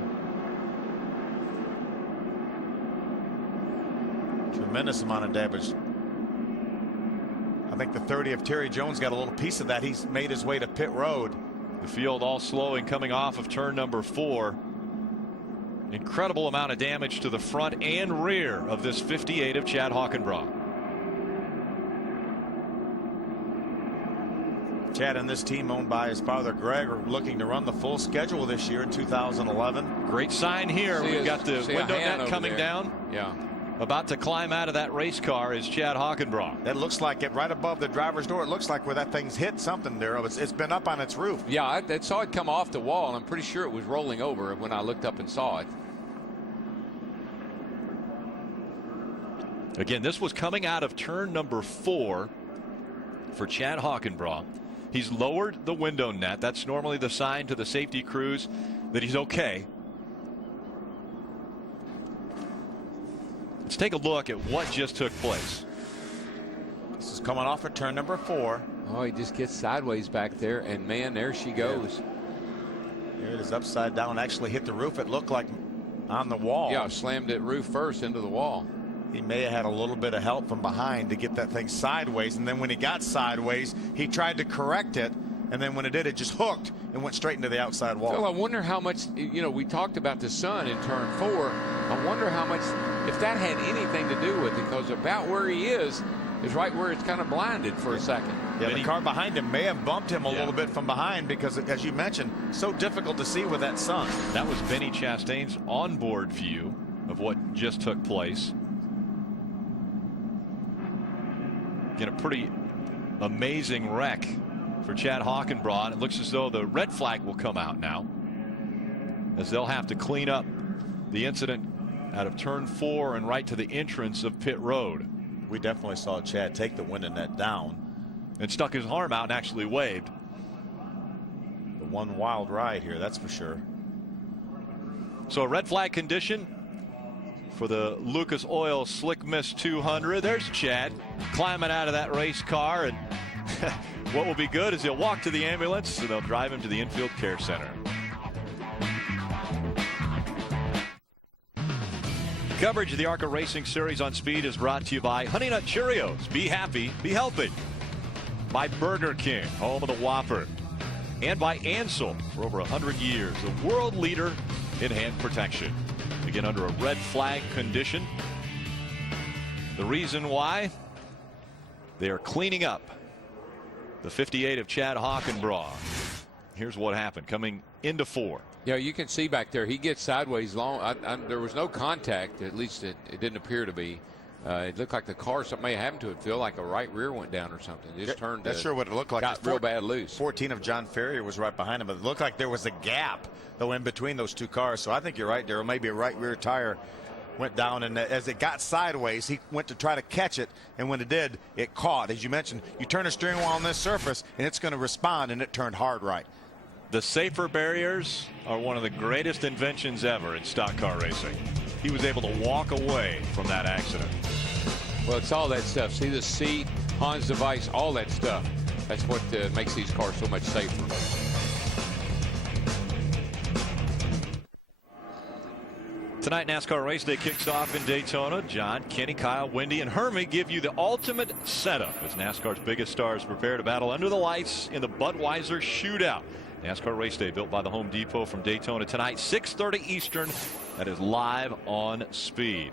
Tremendous amount of damage. I think the 30 of Terry Jones got a little piece of that. He's made his way to pit road. The field all slowing coming off of turn number 4. Incredible amount of damage to the front and rear of this 58 of Chad Hockenbraugh. Chad and this team, owned by his father Greg, are looking to run the full schedule this year in 2011. Great sign here. We've got the window net coming down. Yeah. About to climb out of that race car is Chad Hockenbraugh. That looks like it right above the driver's door. It looks like where that thing's hit something there. It's been up on its roof. Yeah, I saw it come off the wall, and I'm pretty sure it was rolling over when I looked up and saw it. Again, this was coming out of turn number 4 for Chad Hockenbraugh. He's lowered the window net. That's normally the sign to the safety crews that he's okay. Let's take a look at what just took place. This is coming off of turn number 4. Oh, he just gets sideways back there, and man, there she goes. There it is, upside down. Actually hit the roof. It looked like on the wall. Yeah, slammed it roof first into the wall. He may have had a little bit of help from behind to get that thing sideways, and then when he got sideways, he tried to correct it, and then when it did, it just hooked and went straight into the outside wall. Phil, I wonder how much, we talked about the sun in turn 4. I wonder how much, if that had anything to do with it, because about where he is right where it's kind of blinded for a second. Yeah, the car behind him may have bumped him a little bit from behind because, as you mentioned, so difficult to see with that sun. That was Benny Chastain's onboard view of what just took place. Again, a pretty amazing wreck for Chad Hockenbraugh. It looks as though the red flag will come out now, as they'll have to clean up the incident out of turn 4 and right to the entrance of pit road. We definitely saw Chad take the window net down and stuck his arm out and actually waved. The one wild ride here, that's for sure. So a red flag condition for the Lucas Oil Slick Mist 200. There's Chad climbing out of that race car, and what will be good is he'll walk to the ambulance and they'll drive him to the infield care center. Coverage of the ARCA Racing Series on Speed is brought to you by Honey Nut Cheerios. Be happy, be healthy. By Burger King, home of the Whopper. And by Ansel, for over 100 years, the world leader in hand protection. Again, under a red flag condition. The reason why, they are cleaning up the 58 of Chad Hockenbraugh. Here's what happened coming into 4. Yeah, you can see back there, he gets sideways long. There was no contact, at least it didn't appear to be. It looked like the car, something may have happened to it. Feel like a right rear went down or something. It just turned. That's sure what it looked like. Got real bad loose. 14 of John Ferrier was right behind him, but it looked like there was a gap, though, in between those two cars. So I think you're right, Darrell. Maybe a right rear tire went down, and as it got sideways, he went to try to catch it, and when it did, it caught. As you mentioned, you turn a steering wheel on this surface, and it's going to respond, and it turned hard right. The safer barriers are one of the greatest inventions ever in stock car racing. He was able to walk away from that accident. Well, it's all that stuff. See the seat, Hans device, all that stuff. That's what makes these cars so much safer. Tonight, NASCAR Race Day kicks off in Daytona. John, Kenny, Kyle, Wendy, and Hermie give you the ultimate setup as NASCAR's biggest stars prepare to battle under the lights in the Budweiser Shootout. NASCAR Race Day, built by the Home Depot from Daytona tonight, 6:30 Eastern. That is live on Speed.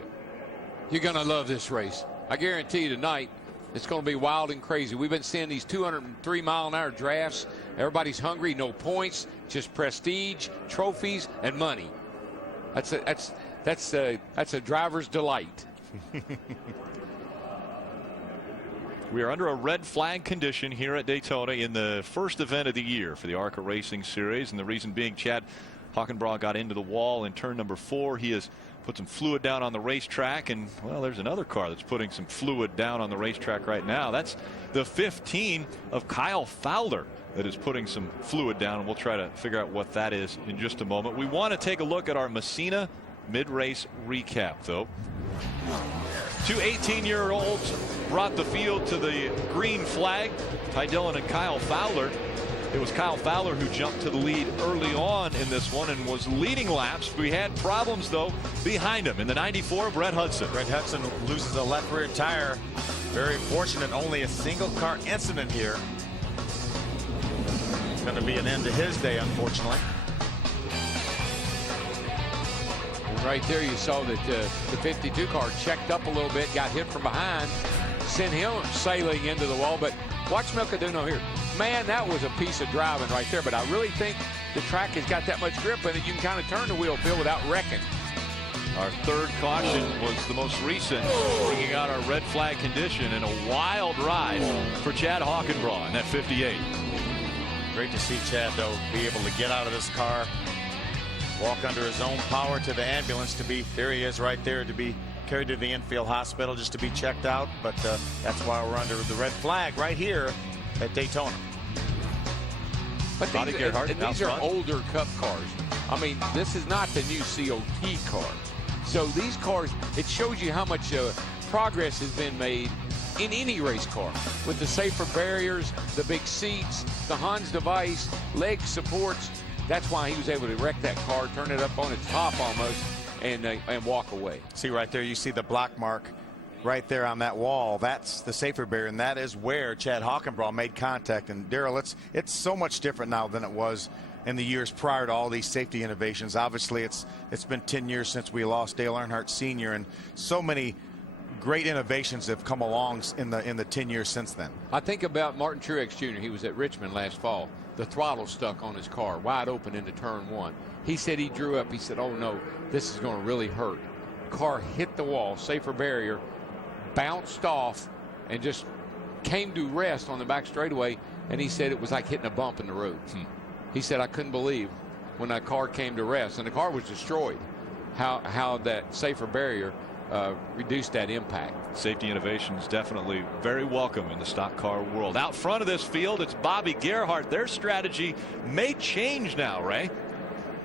You're going to love this race. I guarantee you tonight, it's going to be wild and crazy. We've been seeing these 203-mile-an-hour drafts. Everybody's hungry, no points, just prestige, trophies, and money. That's a driver's delight. We are under a red flag condition here at Daytona in the first event of the year for the ARCA Racing Series, and the reason being Chad Hockenbraugh got into the wall in turn number 4. He has put some fluid down on the racetrack, and well, there's another car that's putting some fluid down on the racetrack right now. That's the 15 of Kyle Fowler that is putting some fluid down, and we'll try to figure out what that is in just a moment. We want to take a look at our Messina mid-race recap, though. Two 18-year-olds brought the field to the green flag, Ty Dillon and Kyle Fowler. It was Kyle Fowler who jumped to the lead early on in this one and was leading laps. We had problems, though, behind him. In the 94, Brett Hudson. Brett Hudson loses a left rear tire. Very fortunate, only a single car incident here. It's going to be an end to his day, unfortunately. Right there, you saw that the 52 car checked up a little bit, got hit from behind, sent him sailing into the wall. But watch Milcaduno here. Man, that was a piece of driving right there. But I really think the track has got that much grip in it. You can kind of turn the wheel, Phil, without wrecking. Our third caution was the most recent, bringing out our red flag condition and a wild ride for Chad Hockenbraugh in that 58. Great to see Chad, though, be able to get out of this car, walk under his own power to the ambulance to be, there he is right there, to be carried to the infield hospital just to be checked out. But that's why we're under the red flag right here at Daytona. But these are older Cup cars. I mean, this is not the new COT car. So these cars, it shows you how much progress has been made in any race car with the safer barriers, the big seats, the Hans device, leg supports. That's why he was able to wreck that car, turn it up on its top almost, and walk away. See right there, you see the block mark right there on that wall. That's the safer barrier, and that is where Chad Hockenbraugh made contact. And Darrell, it's so much different now than it was in the years prior to all these safety innovations. Obviously, it's been 10 years since we lost Dale Earnhardt Sr., and so many great innovations have come along in the 10 years since then. I think about Martin Truex Jr. He was at Richmond last fall. The throttle stuck on his car, wide open into turn 1. He said he drew up. He said, oh, no, this is going to really hurt. Car hit the wall, safer barrier, bounced off, and just came to rest on the back straightaway. And he said it was like hitting a bump in the road. He said, I couldn't believe when that car came to rest, and the car was destroyed, how that safer barrier reduce that impact. Safety innovation is definitely very welcome in the stock car world. Out front of this field, it's Bobby Gerhart. Their strategy may change now, Ray.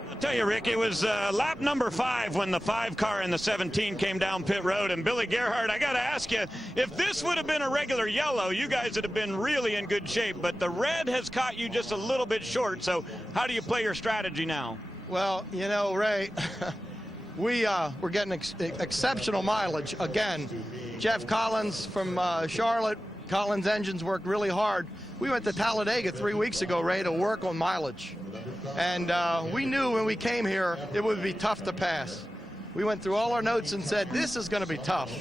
I'll tell you, Rick, it was lap number 5 when the 5 car in the 17 came down pit road. And Billy Gerhart, I got to ask you, if this would have been a regular yellow, you guys would have been really in good shape. But the red has caught you just a little bit short. So how do you play your strategy now? Well, you know, Ray, we're getting exceptional mileage. Again, Jeff Collins from Charlotte, Collins Engines worked really hard. We went to Talladega 3 weeks ago, Ray, to work on mileage. And we knew when we came here it would be tough to pass. We went through all our notes and said, this is going to be tough.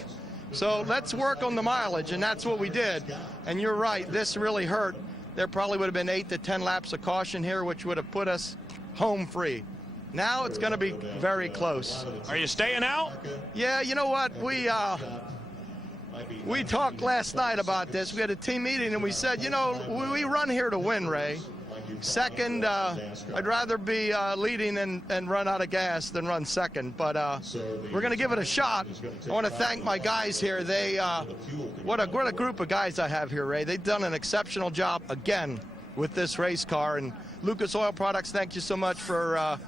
So let's work on the mileage, and that's what we did. And you're right, this really hurt. There probably would have been 8 to 10 laps of caution here, which would have put us home free. Now it's going to be very close. Are you staying out? Yeah, you know what? We talked last night about this. We had a team meeting, and we said, you know, we run here to win, Ray. Second, I'd rather be leading and run out of gas than run second. But we're going to give it a shot. I want to thank my guys here. They, what a group of guys I have here, Ray. They've done an exceptional job again with this race car. And Lucas Oil Products, thank you so much for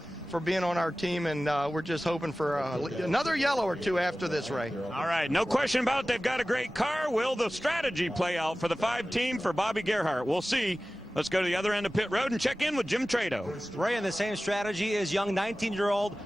being on our team, and we're just hoping for another yellow or two after this, Ray. All right, no question about it. They've got a great car. Will the strategy play out for the 5 team for Bobby Gerhart? We'll see. Let's go to the other end of pit road and check in with Jim Trado. Ray, in the same strategy is young 19-year-old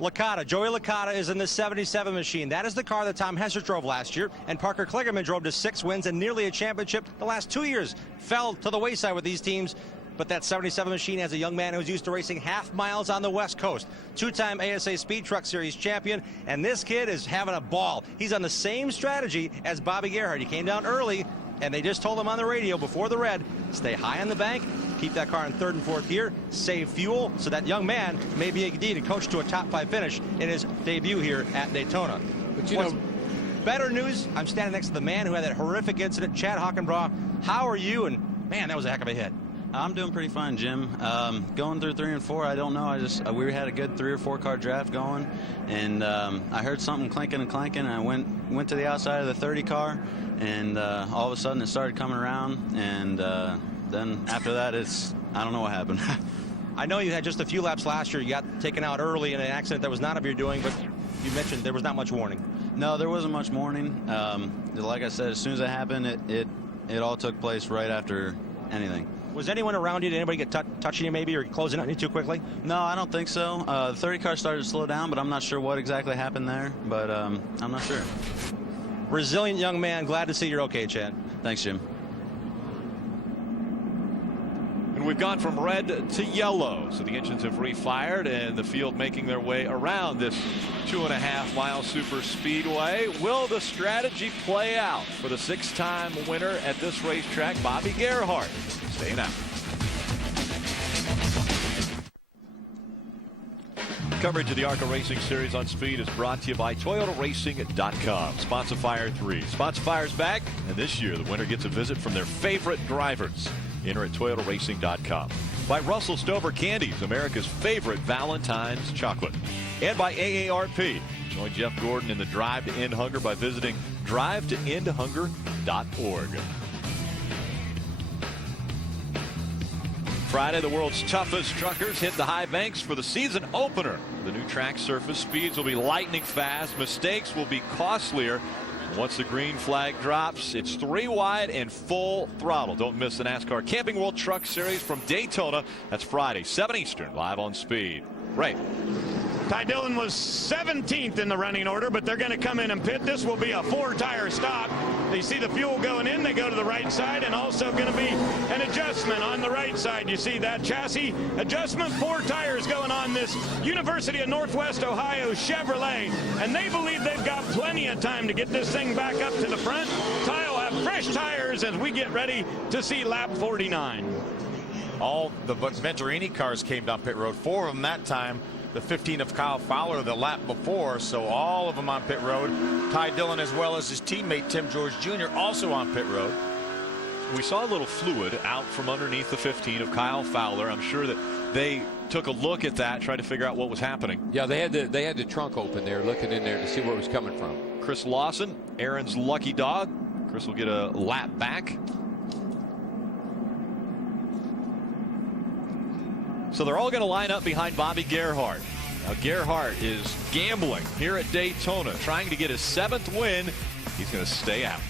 Licata. Joey Licata is in the 77 machine. That is the car that Tom Hesser drove last year, and Parker Kligerman drove to 6 wins and nearly a championship the last 2 years. Fell to the wayside with these teams. But that 77 machine has a young man who's used to racing half miles on the West Coast. 2-time ASA Speed Truck Series champion, and this kid is having a ball. He's on the same strategy as Bobby Gerhart. He came down early, and they just told him on the radio before the red, stay high on the bank, keep that car in 3rd and 4th gear, save fuel, so that young man may be indeed coached to a top 5 finish in his debut here at Daytona. But you know, better news, I'm standing next to the man who had that horrific incident, Chad Hockenbraugh. How are you? And man, that was a heck of a hit. I'm doing pretty fine, Jim. Going through 3 and 4, I don't know. We had a good 3 or 4 car draft going, and I heard something clinking and clanking. And I went to the outside of the 30 car, and all of a sudden it started coming around. And then after that, I don't know what happened. I know you had just a few laps last year. You got taken out early in an accident that was not of your doing, but you mentioned there was not much warning. No, there wasn't much warning. Like I said, as soon as it happened, it all took place right after anything. Was anyone around you? Did anybody get touching you maybe or closing on you too quickly? No, I don't think so. The 30 car started to slow down, but I'm not sure what exactly happened there. But I'm not sure. Resilient young man. Glad to see you're okay, Chad. Thanks, Jim. And we've gone from red to yellow. So the engines have refired, and the field making their way around this 2.5-mile super speedway. Will the strategy play out for the 6-time winner at this racetrack, Bobby Gerhart? Stay now. Coverage of the ARCA Racing Series on Speed is brought to you by ToyotaRacing.com. Sponsor 3. Sponsor back, and this year the winner gets a visit from their favorite drivers. Enter at ToyotaRacing.com. By Russell Stover Candies, America's favorite Valentine's chocolate. And by AARP. Join Jeff Gordon in the Drive to End Hunger by visiting drivetoendhunger.org. Friday, the world's toughest truckers hit the high banks for the season opener. The new track surface speeds will be lightning fast. Mistakes will be costlier. Once the green flag drops, it's 3 wide and full throttle. Don't miss the NASCAR Camping World Truck Series from Daytona. That's Friday, 7 Eastern, live on Speed. Ray. Ty Dillon was 17th in the running order, but they're going to come in and pit. This will be a 4-tire stop. They see the fuel going in. They go to the right side, and also going to be an adjustment on the right side. You see that chassis adjustment, 4 tires going on this University of Northwest Ohio Chevrolet, and they believe they've got plenty of time to get this thing back up to the front. Ty will have fresh tires as we get ready to see lap 49. All the Venturini cars came down pit road, 4 of them that time. The 15 of Kyle Fowler the lap before, so all of them on pit road. Ty Dillon, as well as his teammate Tim George Jr., also on pit road. We saw a little fluid out from underneath the 15 of Kyle Fowler. I'm sure that they took a look at that, tried to figure out what was happening. Yeah, they had the trunk open there, looking in there to see where it was coming from. Chris Lawson, Aaron's lucky dog. Chris will get a lap back. So they're all going to line up behind Bobby Gerhart. Now Gerhart is gambling here at Daytona, trying to get his 7th win. He's going to stay out.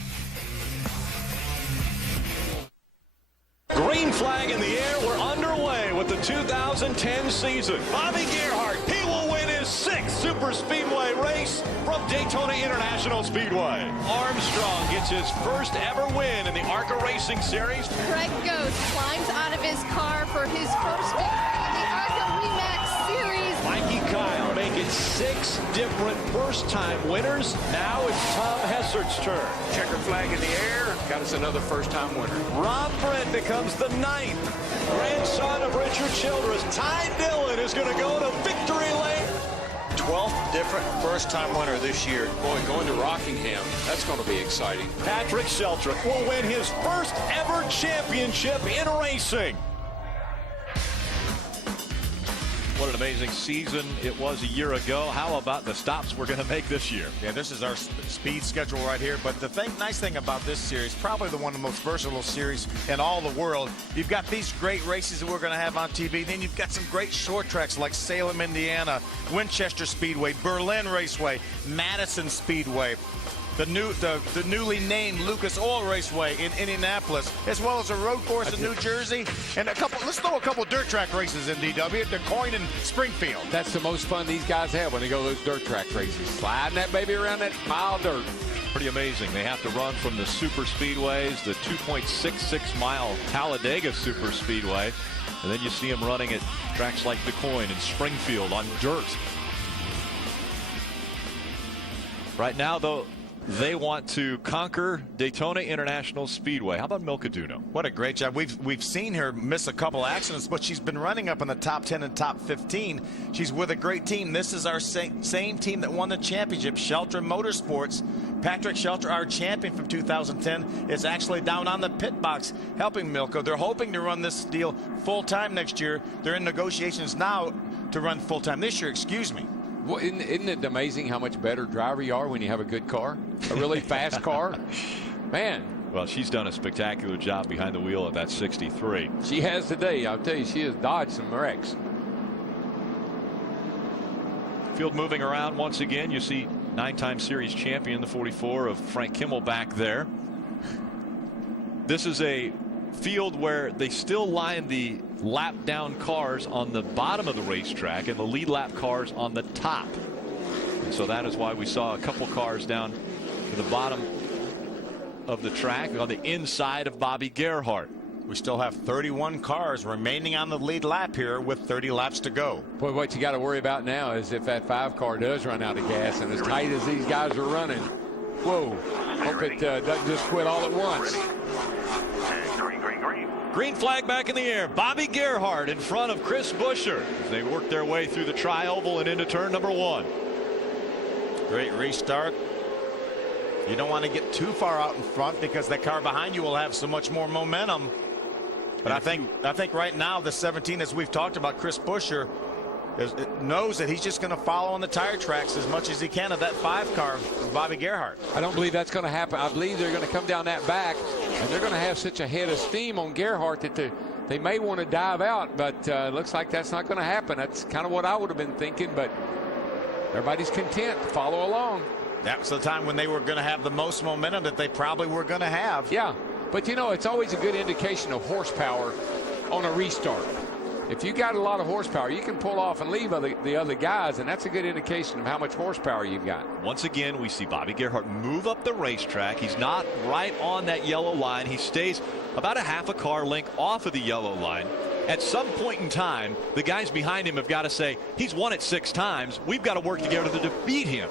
Green flag in the air. We're underway with the 2010 season. Bobby Gerhart, he will win his 6th super speedway race from Daytona International Speedway. Armstrong gets his first ever win in the ARCA Racing Series. Greg Ghost climbs out of his car for his first victory in the ARCA REMAX Series. Mikey Kyle making 6 different first-time winners. Now it's Tom Hessert's turn. Checker flag in the air. Got us another first-time winner. Rob Brent becomes the 9th grandson of Richard Childress. Ty Dillon is going to go to victory lane. 12th different first-time winner this year. Boy, going to Rockingham, that's going to be exciting. Patrick Sheltrick will win his first ever championship in racing. What an amazing season it was a year ago. How about the stops we're going to make this year? Yeah, this is our speed schedule right here. But the nice thing about this series, probably the one of the most versatile series in all the world, you've got these great races that we're going to have on TV. Then you've got some great short tracks like Salem, Indiana, Winchester Speedway, Berlin Raceway, Madison Speedway, the newly named Lucas Oil Raceway in Indianapolis, as well as a road course in New Jersey, and let's throw a couple dirt track races in DW, DeCoin and Springfield. That's the most fun these guys have when they go those dirt track races. Sliding that baby around that mile of dirt. Pretty amazing. They have to run from the super speedways, the 2.66 mile Talladega Super Speedway, and then you see them running at tracks like DeCoin and Springfield on dirt. Right now, though, they want to conquer Daytona International Speedway. How about Milka Duno? What a great job. We've seen her miss a couple accidents, but she's been running up in the top 10 and top 15. She's with a great team. This is our same team that won the championship, Shelter Motorsports. Patrick Shelter, our champion from 2010, is actually down on the pit box helping Milka. They're hoping to run this deal full-time next year. They're in negotiations now to run full-time this year, excuse me. Well, isn't it amazing how much better driver you are when you have a good car? A really fast car? Man. Well, she's done a spectacular job behind the wheel of that 63. She has today. I'll tell you, she has dodged some wrecks. Field moving around once again. You see 9-time series champion, the 44 of Frank Kimmel back there. This is a field where they still line the lap down cars on the bottom of the racetrack and the lead lap cars on the top. And so that is why we saw a couple cars down to the bottom of the track on the inside of Bobby Gerhart. We still have 31 cars remaining on the lead lap here with 30 laps to go. Boy, what you got to worry about now is if that 5 car does run out of gas, and as tight as these guys are running, whoa, hope it doesn't just quit all at once. Green flag back in the air. Bobby Gerhart in front of Chris Buescher as they work their way through the tri-oval and into turn number 1. Great restart. You don't want to get too far out in front because that car behind you will have so much more momentum. But I think right now the 17, as we've talked about, Chris Buescher knows that he's just going to follow on the tire tracks as much as he can of that 5 car of Bobby Gerhart. I don't believe that's going to happen. I believe they're going to come down that back, and they're going to have such a head of steam on Gerhart that they may want to dive out, but it looks like that's not going to happen. That's kind of what I would have been thinking, but everybody's content to follow along. That was the time when they were going to have the most momentum that they probably were going to have. Yeah, but you know, it's always a good indication of horsepower on a restart. If you got a lot of horsepower, you can pull off and leave the other guys, and that's a good indication of how much horsepower you've got. Once again, we see Bobby Gerhart move up the racetrack. He's not right on that yellow line. He stays about a half a car length off of the yellow line. At some point in time, the guys behind him have got to say, he's won it 6 times. We've got to work together to beat him.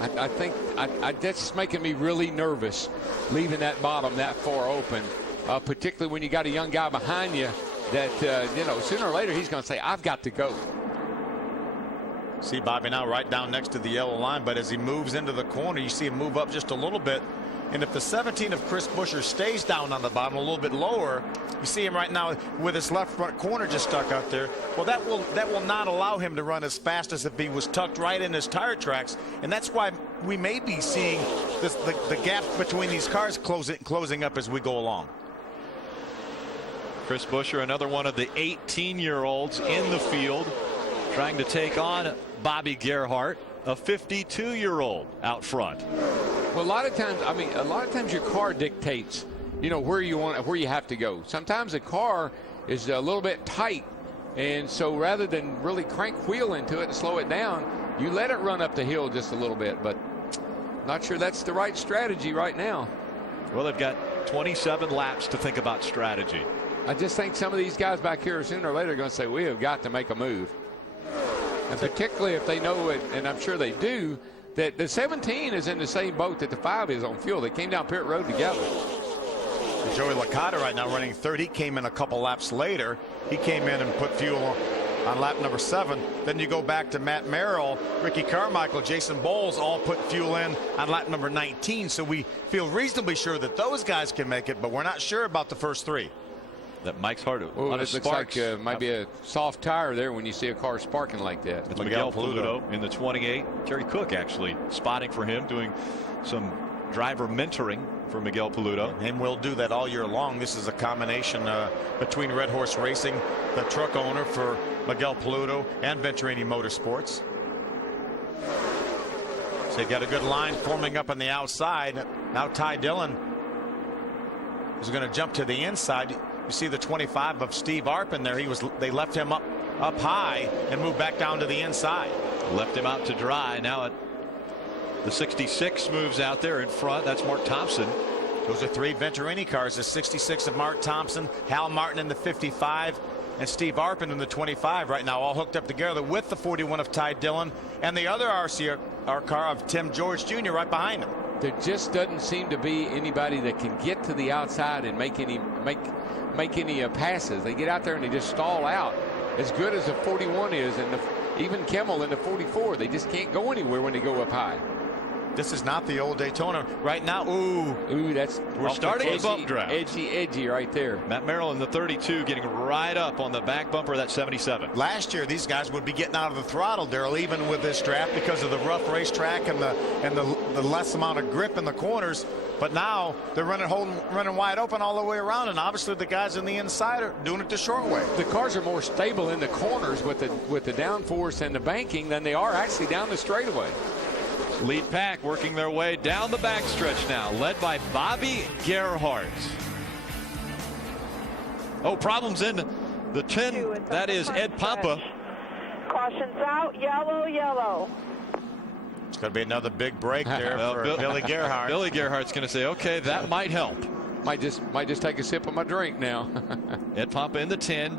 I think that's making me really nervous, leaving that bottom that far open, particularly when you got a young guy behind you that, you know, sooner or later he's going to say, I've got to go. See Bobby now right down next to the yellow line, but as he moves into the corner, you see him move up just a little bit. And if the 17 of Chris Buescher stays down on the bottom a little bit lower, you see him right now with his left front corner just stuck out there. Well, that will not allow him to run as fast as if he was tucked right in his tire tracks. And that's why we may be seeing the gap between these cars closing up as we go along. Chris Buescher, another one of the 18-year-olds in the field, trying to take on Bobby Gerhart, a 52-year-old out front. Well, a lot of times your car dictates, where you have to go. Sometimes a car is a little bit tight, and so rather than really crank wheel into it and slow it down, you let it run up the hill just a little bit. But not sure that's the right strategy right now. Well, they've got 27 laps to think about strategy. I just think some of these guys back here sooner or later are going to say, we have got to make a move. And particularly if they know it, and I'm sure they do, that the 17 is in the same boat that the 5 is on fuel. They came down pit road together. Joey Licata right now running third. He came in a couple laps later. He came in and put fuel on lap number 7. Then you go back to Matt Merrill, Ricky Carmichael, Jason Bowles all put fuel in on lap number 19. So we feel reasonably sure that those guys can make it, but we're not sure about the first 3. That Mike's hard to. Oh, it looks like might be a soft tire there when you see a car sparking like that. It's Miguel Paludo in the 28. Jerry Cook actually spotting for him, doing some driver mentoring for Miguel Paludo. And we'll do that all year long. This is a combination between Red Horse Racing, the truck owner for Miguel Paludo, and Venturini Motorsports. So they've got a good line forming up on the outside. Now Ty Dillon is going to jump to the inside. You see the 25 of Steve Arpin there. They left him up high and moved back down to the inside. Left him out to dry. Now the 66 moves out there in front. That's Mark Thompson. Those are 3 Venturini cars. The 66 of Mark Thompson, Hal Martin in the 55, and Steve Arpin in the 25 right now, all hooked up together with the 41 of Ty Dillon and the other RCR car of Tim George Jr. right behind him. There just doesn't seem to be anybody that can get to the outside and make any passes. They get out there and they just stall out. As good as the 41 is, and even Kimmel in the 44, they just can't go anywhere when they go up high. This is not the old Daytona right now. We're starting the bump draft. Edgy right there. Matt Merrill in the 32 getting right up on the back bumper of that 77. Last year these guys would be getting out of the throttle, Daryl, even with this draft because of the rough racetrack and the less amount of grip in the corners. But now they're running wide open all the way around, and obviously the guys in the inside are doing it the short way. The cars are more stable in the corners with the downforce and the banking than they are actually down the straightaway. Lead pack working their way down the backstretch now, led by Bobby Gerhart. Oh, problems in the 10. That is Ed Pampa. Cautions out, yellow. It's going to be another big break there for Billy Gerhart. Billy Gerhart's going to say, okay, that might help. Might just take a sip of my drink now. Ed Pampa in the 10.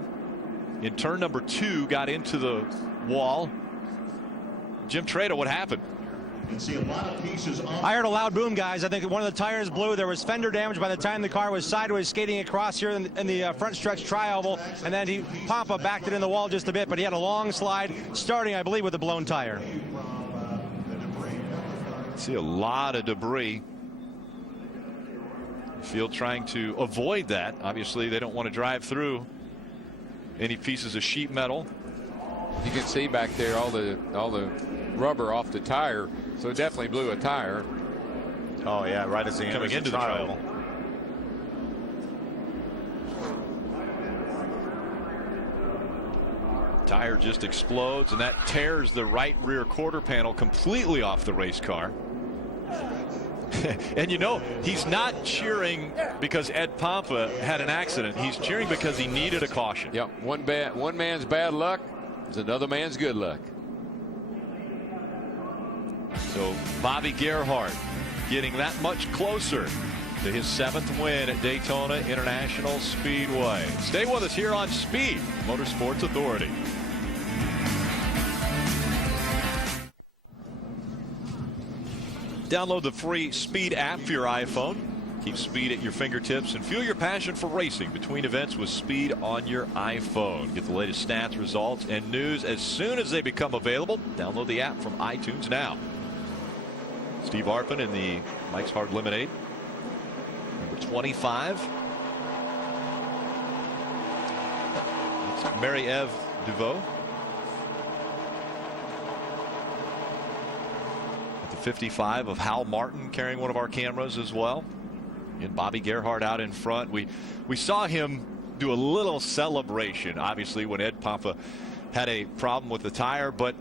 In turn number 2, got into the wall. Jim Treda, what happened? I heard a loud boom, guys. I think one of the tires blew. There was fender damage by the time the car was sideways skating across here in the front stretch tri-oval, and then Pampa backed it in the wall just a bit, but he had a long slide starting, I believe, with a blown tire. See a lot of debris. The field trying to avoid that. Obviously, they don't want to drive through any pieces of sheet metal. You can see back there all the rubber off the tire, so it definitely blew a tire. Oh yeah, right as he coming into the trial. Tire just explodes, and that tears the right rear quarter panel completely off the race car. And he's not cheering because Ed Pampa had an accident. He's cheering because he needed a caution. Yep, one man's bad luck is another man's good luck. So Bobby Gerhart getting that much closer to his 7th win at Daytona International Speedway. Stay with us here on Speed Motorsports Authority. Download the free Speed app for your iPhone. Keep Speed at your fingertips and fuel your passion for racing between events with Speed on your iPhone. Get the latest stats, results, and news as soon as they become available. Download the app from iTunes now. Steve Arpin in the Mike's Hard Lemonade. Number 25. That's 55 of Hal Martin carrying one of our cameras as well. And Bobby Gerhart out in front. We saw him do a little celebration, obviously, when Ed Pompa had a problem with the tire, but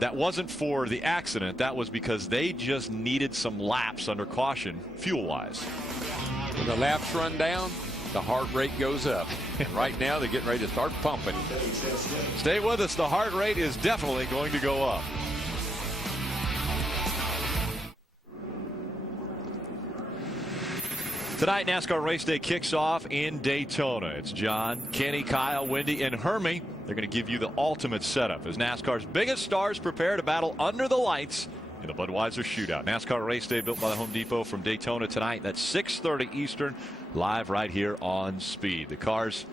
that wasn't for the accident. That was because they just needed some laps under caution, fuel-wise. When the laps run down, the heart rate goes up. And right now, they're getting ready to start pumping. Stay with us. The heart rate is definitely going to go up. Tonight, NASCAR Race Day kicks off in Daytona. It's John, Kenny, Kyle, Wendy, and Hermie. They're going to give you the ultimate setup as NASCAR's biggest stars prepare to battle under the lights in the Budweiser Shootout. NASCAR Race Day built by the Home Depot from Daytona tonight. That's 6:30 Eastern, live right here on Speed. The cars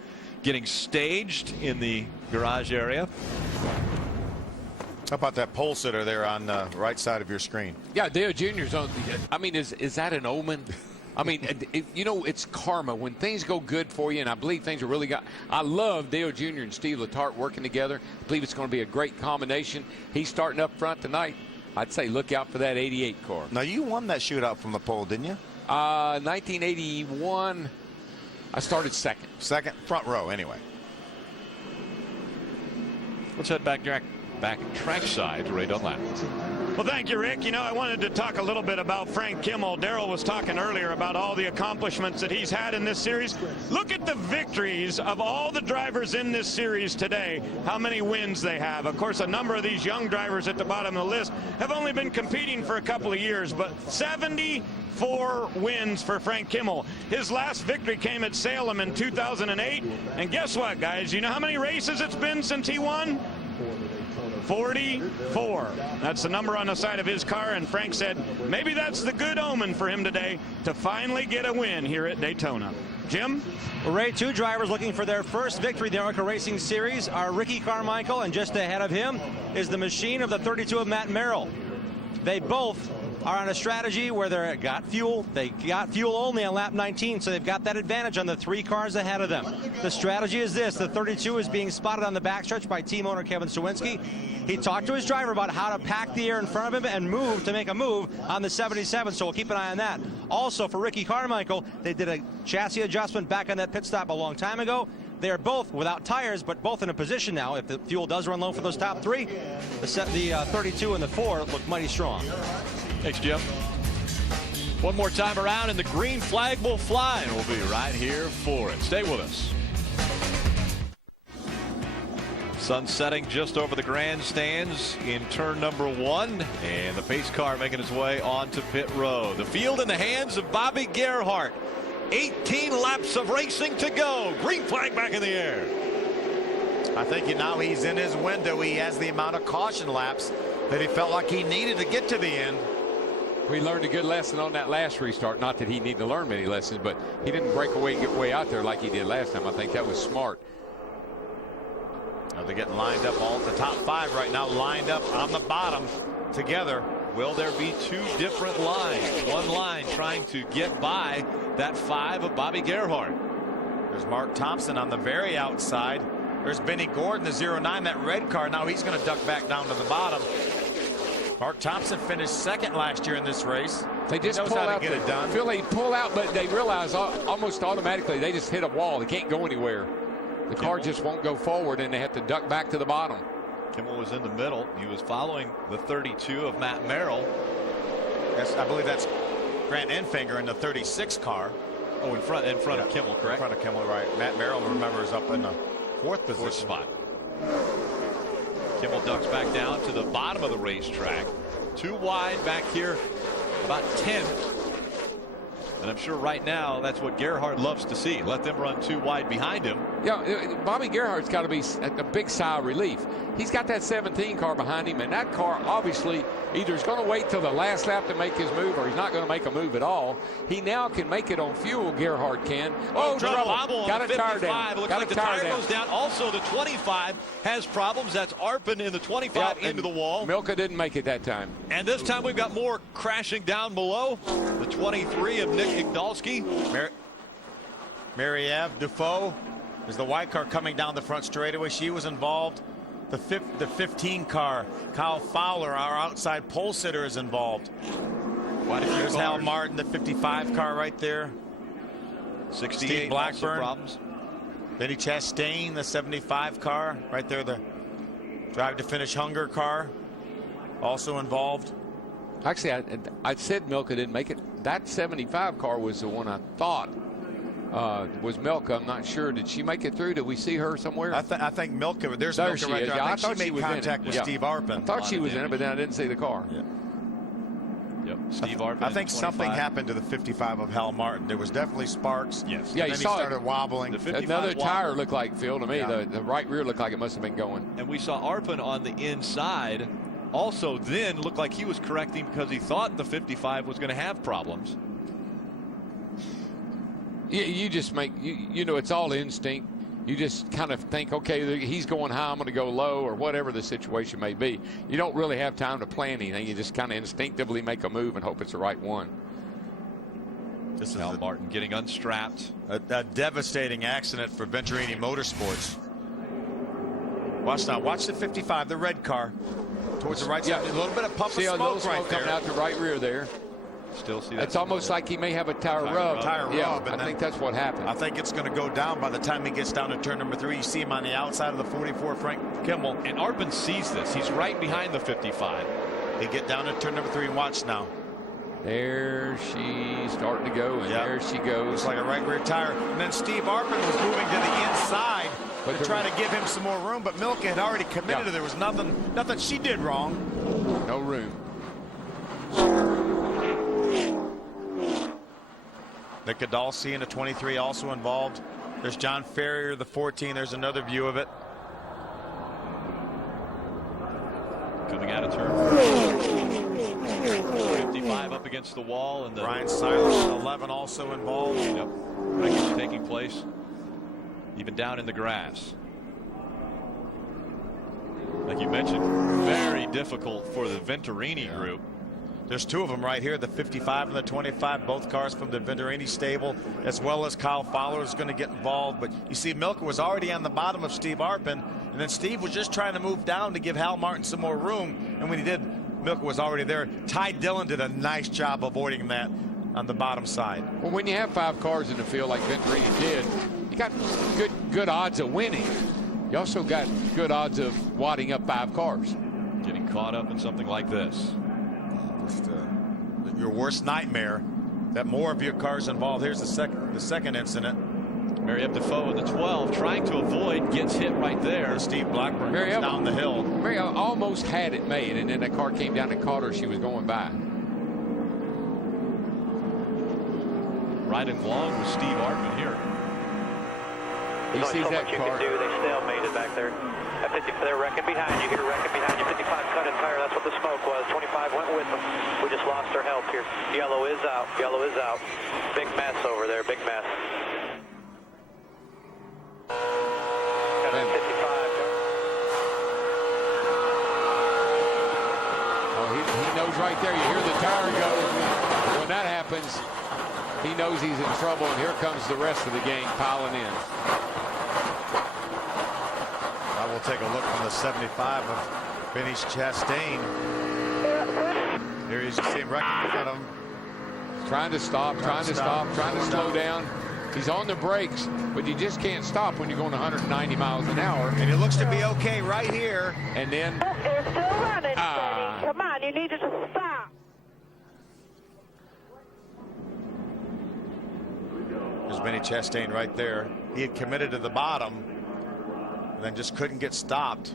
getting staged in the garage area. How about that pole sitter there on the right side of your screen? Yeah, Dale Jr.'s on. I mean, is that an omen? I mean, you know, it's karma. When things go good for you, and I believe things are really got. I love Dale Jr. and Steve Letarte working together. I believe it's going to be a great combination. He's starting up front tonight. I'd say look out for that 88 car. Now, you won that shootout from the pole, didn't you? 1981, I started second. Second, front row, anyway. Let's head back trackside to Ray Dunlap. Well, thank you, Rick. You know, I wanted to talk a little bit about Frank Kimmel. Darrell was talking earlier about all the accomplishments that he's had in this series. Look at the victories of all the drivers in this series today, how many wins they have. Of course, a number of these young drivers at the bottom of the list have only been competing for a couple of years, but 74 wins for Frank Kimmel. His last victory came at Salem in 2008. And guess what, guys? You know how many races it's been since he won? 44. That's the number on the side of his car, and Frank said maybe that's the good omen for him today to finally get a win here at Daytona. Jim? Well, Ray, two drivers looking for their first victory in the ARCA Racing Series are Ricky Carmichael, and just ahead of him is the machine of the 32 of Matt Merrill. They both are on a strategy where they got fuel. They got fuel only on lap 19, so they've got that advantage on the three cars ahead of them. The strategy is this. The 32 is being spotted on the backstretch by team owner Kevin Sawinski. He talked to his driver about how to pack the air in front of him and move to make a move on the 77, so we'll keep an eye on that. Also, for Ricky Carmichael, they did a chassis adjustment back on that pit stop a long time ago. They are both without tires, but both in a position now. If the fuel does run low for those top three, the 32 and the 4 look mighty strong. Thanks, Jim. One more time around, and the green flag will fly, and we'll be right here for it. Stay with us. Sun setting just over the grandstands in turn number 1, and the pace car making its way onto pit road. The field in the hands of Bobby Gerhart. 18 laps of racing to go. Green flag back in the air. I think now he's in his window. He has the amount of caution laps that he felt like he needed to get to the end. We learned a good lesson on that last restart. Not that he needed to learn many lessons, but he didn't break away and get way out there like he did last time. I think that was smart. Now they're getting lined up all at the top 5 right now, lined up on the bottom together. Will there be two different lines? One line trying to get by that 5 of Bobby Gerhart. There's Mark Thompson on the very outside. There's Benny Gordon, the 09, that red car. Now he's going to duck back down to the bottom. Mark Thompson finished second last year in this race. They just pull out. Get it done. Phil, they pull out, but they realize almost automatically they just hit a wall. They can't go anywhere. The car just won't go forward, and they have to duck back to the bottom. Kimmel was in the middle. He was following the 32 of Matt Merrill. I believe that's Grant Enfinger in the 36 car. Oh, in front of Kimmel, correct? In front of Kimmel, right. Matt Merrill, remember, is up in the 4th position. 4th spot. Kimmel ducks back down to the bottom of the racetrack. Too wide back here, about 10. And I'm sure right now that's what Gerhart loves to see. Let them run too wide behind him. Yeah, Bobby Gerhart's got to be a big sigh of relief. He's got that 17 car behind him, and that car obviously either is going to wait till the last lap to make his move, or he's not going to make a move at all. He now can make it on fuel. Gerhart can. Oh, trouble! Got a tire down. Looks like the tire goes down. Also, the 25 has problems. That's Arpin in the 25 into the wall. Milka didn't make it that time. And this time we've got more crashing down below. The 23 of Nick Igdalski. Marie-Eve Dufault is the white car coming down the front straightaway. She was involved The 15 car, Kyle Fowler, our outside pole sitter, is involved. There's Hal Martin, the 55 car right there. 68 Steve Blackburn. problems. Benny Chastain, the 75 car right there. The Drive to Finish Hunger car also involved. Actually, I said Milka didn't make it. That 75 car was the one I thought was Milka. I'm not sure. Did she make it through? Did we see her somewhere? I think Milka. There's there Milka she right is. there. Yeah, I think she was made in contact it. with Yeah. Steve Arpin. I thought she was in it, but then I didn't see the car. Yeah. Yep. Steve Arpin. I think something happened to the 55 of Hal Martin. There was definitely sparks. Yes. Yeah, and then he started wobbling. Another tire looked like, Phil, to me. Yeah. The right rear looked like it must have been going. And we saw Arpin on the inside. Also, then looked like he was correcting because he thought the 55 was going to have problems. You just make, you know, it's all instinct. You just kind of think, okay, he's going high, I'm going to go low, or whatever the situation may be. You don't really have time to plan anything. You just kind of instinctively make a move and hope it's the right one. This is Hal Martin getting unstrapped. A devastating accident for Venturini Motorsports. Watch now. Watch the 55, the red car. Towards the right side. A little bit of puff of See a little smoke right smoke there. coming out the right rear there. Still see that. It's almost like he may have a tire rub. Yeah, rub, and I think that's what happened. I think it's going to go down by the time he gets down to turn number 3. You see him on the outside of the 44, Frank Kimmel. And Arpin sees this. He's right behind the 55. They get down to turn number 3 and watch now. There she's starting to go, and there she goes. It's like a right rear tire. And then Steve Arpin was moving to the inside to try to give him some more room, but Milka had already committed. There was nothing she did wrong. No room. Nick Adalci in the 23 also involved. There's John Ferrier, the 14. There's another view of it. Coming out of turn 55 up against the wall, and the Ryan Silas, 11, also involved. Yep. Wreckage taking place even down in the grass. Like you mentioned, very difficult for the Venturini group. There's 2 of them right here, the 55 and the 25, both cars from the Venturini stable, as well as Kyle Fowler is going to get involved. But you see, Milka was already on the bottom of Steve Arpin, and then Steve was just trying to move down to give Hal Martin some more room. And when he did, Milka was already there. Ty Dillon did a nice job avoiding that on the bottom side. Well, when you have 5 cars in the field like Venturini did, you got good odds of winning. You also got good odds of wadding up 5 cars. Getting caught up in something like this. Just your worst nightmare. That more of your cars involved. Here's the second incident. Marieb Defoe in the 12 trying to avoid, gets hit right there. Steve Blackburn goes down the hill. Marieb almost had it made, and then the car came down and caught her. She was going by. Riding along with Steve Arpin here. He sees so that much you car. can do. They stalemated back there. At 50, they're wrecking behind you. You're wrecking behind you. 55 cut and tire. That's what the smoke was. 25 went with them. We just lost our help here. Yellow is out. Yellow is out. Big mess over there. Big mess. Got a 55. Oh, he knows right there. You hear the tire go. When that happens, he knows he's in trouble, and here comes the rest of the gang piling in. We'll take a look from the 75 of Benny Chastain. Here you see him right in front of him. Trying to stop, trying to slow down. He's on the brakes, but you just can't stop when you're going 190 miles an hour. And it looks to be okay right here. And then... They're still running, Benny. Come on, you need to just stop. There's Benny Chastain right there. He had committed to the bottom and then just couldn't get stopped.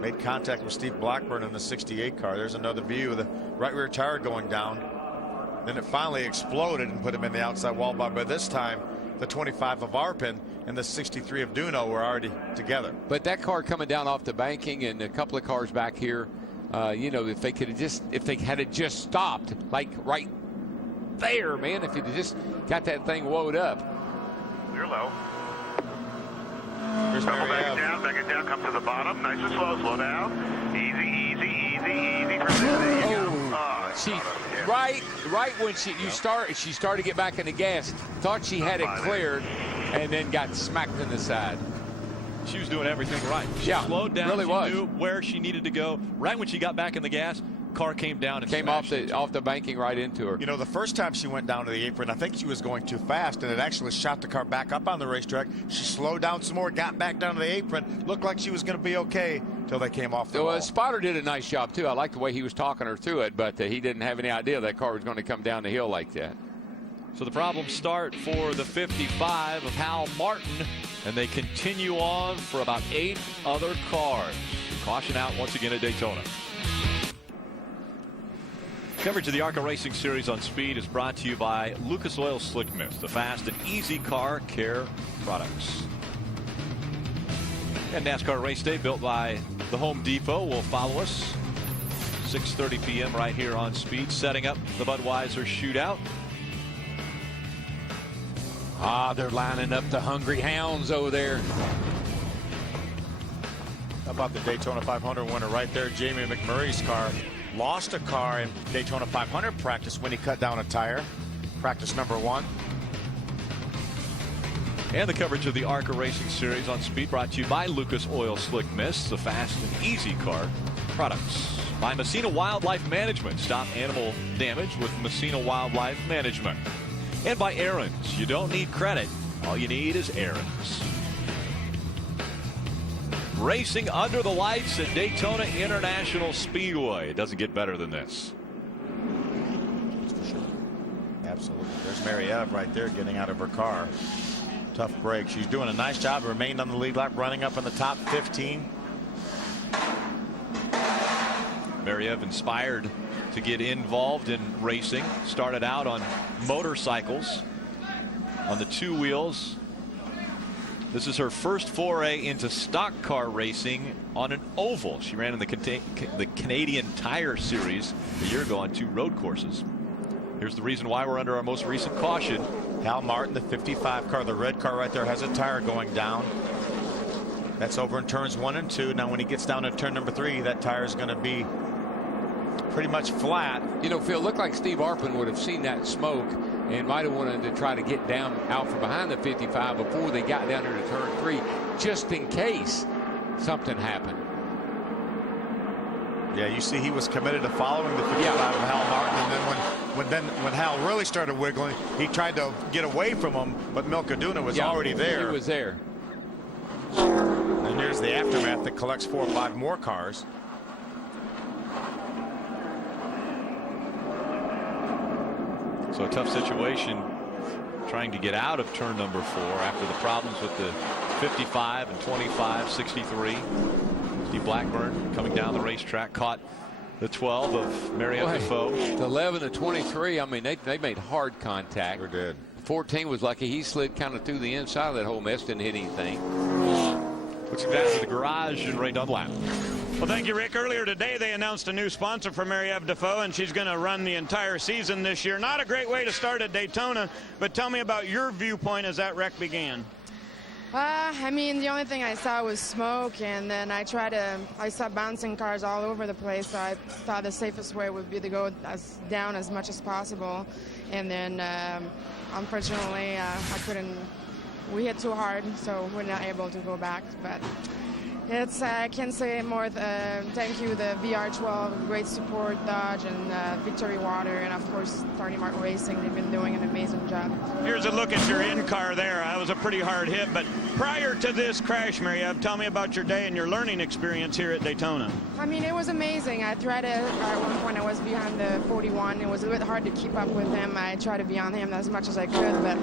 Made contact with Steve Blackburn in the 68 car. There's another view of the right rear tire going down. Then it finally exploded and put him in the outside wall bar. By this time, the 25 of Arpin and the 63 of Duno were already together. But that car coming down off the banking and a couple of cars back here, you know, if they had just stopped, like right there, man, if you just got that thing woed up. You're low. Here's back it down, come to the bottom, nice and slow down. Easy for She right when she started to get back in the gas, thought she had it cleared, and then got smacked in the side. She was doing everything right. She slowed down. Really she knew where she needed to go. Right when she got back in the gas, car came down and came off the banking right into her. You know, the first time she went down to the apron, I think she was going too fast, and it actually shot the car back up on the racetrack. She slowed down some more, got back down to the apron, looked like she was going to be okay until they came off the wall. Spotter did a nice job, too. I like the way he was talking her through it, but he didn't have any idea that car was going to come down the hill like that. So the problems start for the 55 of Hal Martin, and they continue on for about 8 other cars. Caution out once again at Daytona. Coverage of the ARCA Racing Series on Speed is brought to you by Lucas Oil Slick Mist, the fast and easy car care products. And NASCAR Race Day, built by the Home Depot, will follow us 6:30 p.m. right here on Speed, setting up the Budweiser Shootout. They're lining up the hungry hounds over there. How about the Daytona 500 winner right there, Jamie McMurray's car. Lost a car in Daytona 500 practice when he cut down a tire. Practice number 1. And the coverage of the ARCA Racing Series on Speed brought to you by Lucas Oil Slick Mist, the fast and easy car products. By Messina Wildlife Management. Stop animal damage with Messina Wildlife Management. And by Aaron's. You don't need credit. All you need is Aaron's. Racing under the lights at Daytona International Speedway. It doesn't get better than this. That's for sure. Absolutely. There's Mary Eve right there getting out of her car. Tough break. She's doing a nice job. Remained on the lead lap, running up in the top 15. Mary Eve inspired to get involved in racing. Started out on motorcycles on the 2 wheels. This is her first foray into stock car racing on an oval. She ran in the Canadian Tire Series a year ago on 2 road courses. Here's the reason why we're under our most recent caution. Hal Martin, the 55 car, the red car right there, has a tire going down. That's over in turns 1 and 2. Now when he gets down to turn number 3, that tire is going to be pretty much flat. You know, Phil, looked like Steve Arpin would have seen that smoke and might have wanted to try to get down out from behind the 55 before they got down there to turn 3, just in case something happened. Yeah, you see he was committed to following the 55 of Hal Martin, and then when Hal really started wiggling, he tried to get away from him, but Milcaduna was already there. He was there. And here's the aftermath that collects 4 or 5 more cars. So a tough situation trying to get out of turn number 4 after the problems with the 55 and 25, 63. Steve Blackburn coming down the racetrack caught the 12 of Mary Eve Defoe. The 11 to 23, I mean, they made hard contact. Sure did. 14 was lucky. He slid kind of through the inside of that whole mess, didn't hit anything. Looks like that's the garage and Ray Dunlap. Well, thank you, Rick. Earlier today, they announced a new sponsor for Mary Eve Defoe, and she's going to run the entire season this year. Not a great way to start at Daytona, but tell me about your viewpoint as that wreck began. I mean, the only thing I saw was smoke, and then I saw bouncing cars all over the place, so I thought the safest way would be to go down as much as possible. And then, unfortunately, we hit too hard, so we're not able to go back. But I can't say more. Thank you, the VR12, great support, Dodge and Victory Water, and of course, Tony Martin Racing. They've been doing an amazing job. Here's a look at your in-car there. That was a pretty hard hit, but prior to this crash, Mary Eve, tell me about your day and your learning experience here at Daytona. I mean, it was amazing. I tried to, at one point I was behind the 41. It was a bit hard to keep up with him. I tried to be on him as much as I could, but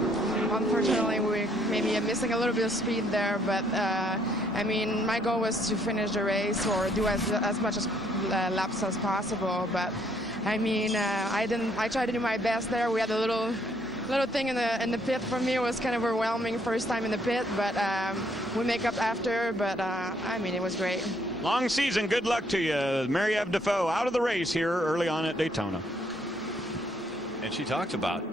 unfortunately we maybe missing a little bit of speed there. But I mean, my goal was to finish the race or do as much as laps as possible. But I mean, I tried to do my best there. We had a little thing in the pit. For me, it was kind of overwhelming first time in the pit, but we make up after. But I mean, it was great. Long season. Good luck to you. Mary Eve Defoe out of the race here early on at Daytona. And she talks about,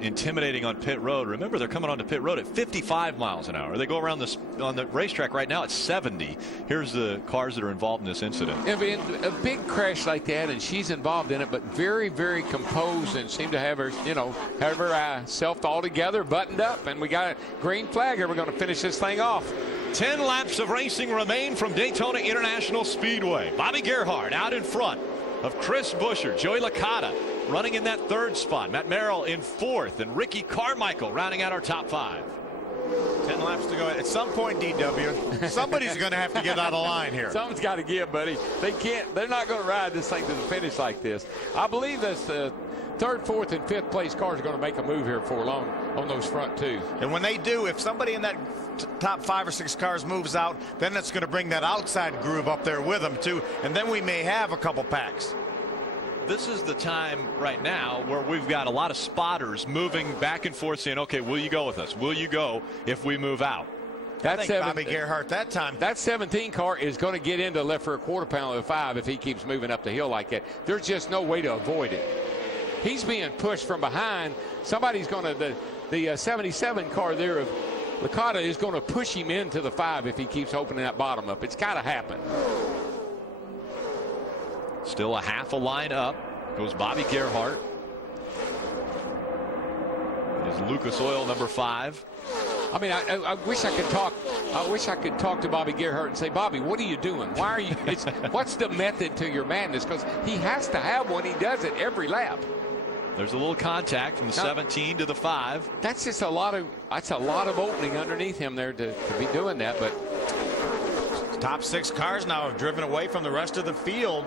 intimidating on pit road. Remember, they're coming onto pit road at 55 miles an hour. They go around on the racetrack right now at 70. Here's the cars that are involved in this incident. I mean, a big crash like that, and she's involved in it, but very, very composed and seemed to have her, self all together, buttoned up, and we got a green flag here. We're going to finish this thing off. 10 laps of racing remain from Daytona International Speedway. Bobby Gerhart out in front of Chris Buescher. Joey Licata running in that third spot. Matt Merrill in fourth, and Ricky Carmichael rounding out our top 5. 10 laps to go. At some point, DW, somebody's going to have to get out of line here. Something's got to give, buddy. They're not going to ride this thing to the finish like this. I believe that's the third, fourth, and fifth place cars are going to make a move here before long on those front two. And when they do, if somebody in that top 5 or 6 cars moves out, then it's going to bring that outside groove up there with them too, and then we may have a couple packs. This is the time right now where we've got a lot of spotters moving back and forth saying, okay, will you go with us? Will you go if we move out? That's Bobby Gerhart that time. That 17 car is going to get into left for a quarter pound of the 5 if he keeps moving up the hill like that. There's just no way to avoid it. He's being pushed from behind. Somebody's going to, the 77 car there of Licata is going to push him into the 5 if he keeps opening that bottom up. It's got to happen. Still a half a line up goes Bobby Gerhart. It is Lucas Oil number 5. I mean, I wish I could talk. I wish I could talk to Bobby Gerhart and say, Bobby, what are you doing? Why are you? What's the method to your madness? Because he has to have one. He does it every lap. There's a little contact from the 17 to the 5. That's just a lot of. That's a lot of opening underneath him there to be doing that. But top 6 cars now have driven away from the rest of the field.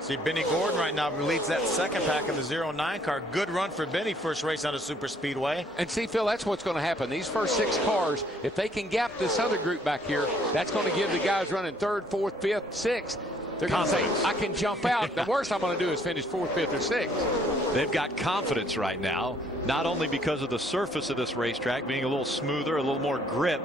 See, Benny Gordon right now leads that second pack of the 09 car. Good run for Benny, first race on a super speedway. And see, Phil, that's what's going to happen. These first 6 cars, if they can gap this other group back here, that's going to give the guys running 3rd, 4th, 5th, 6th. They're going to say, I can jump out. The worst I'm going to do is finish 4th, 5th, or 6th. They've got confidence right now, not only because of the surface of this racetrack being a little smoother, a little more grip,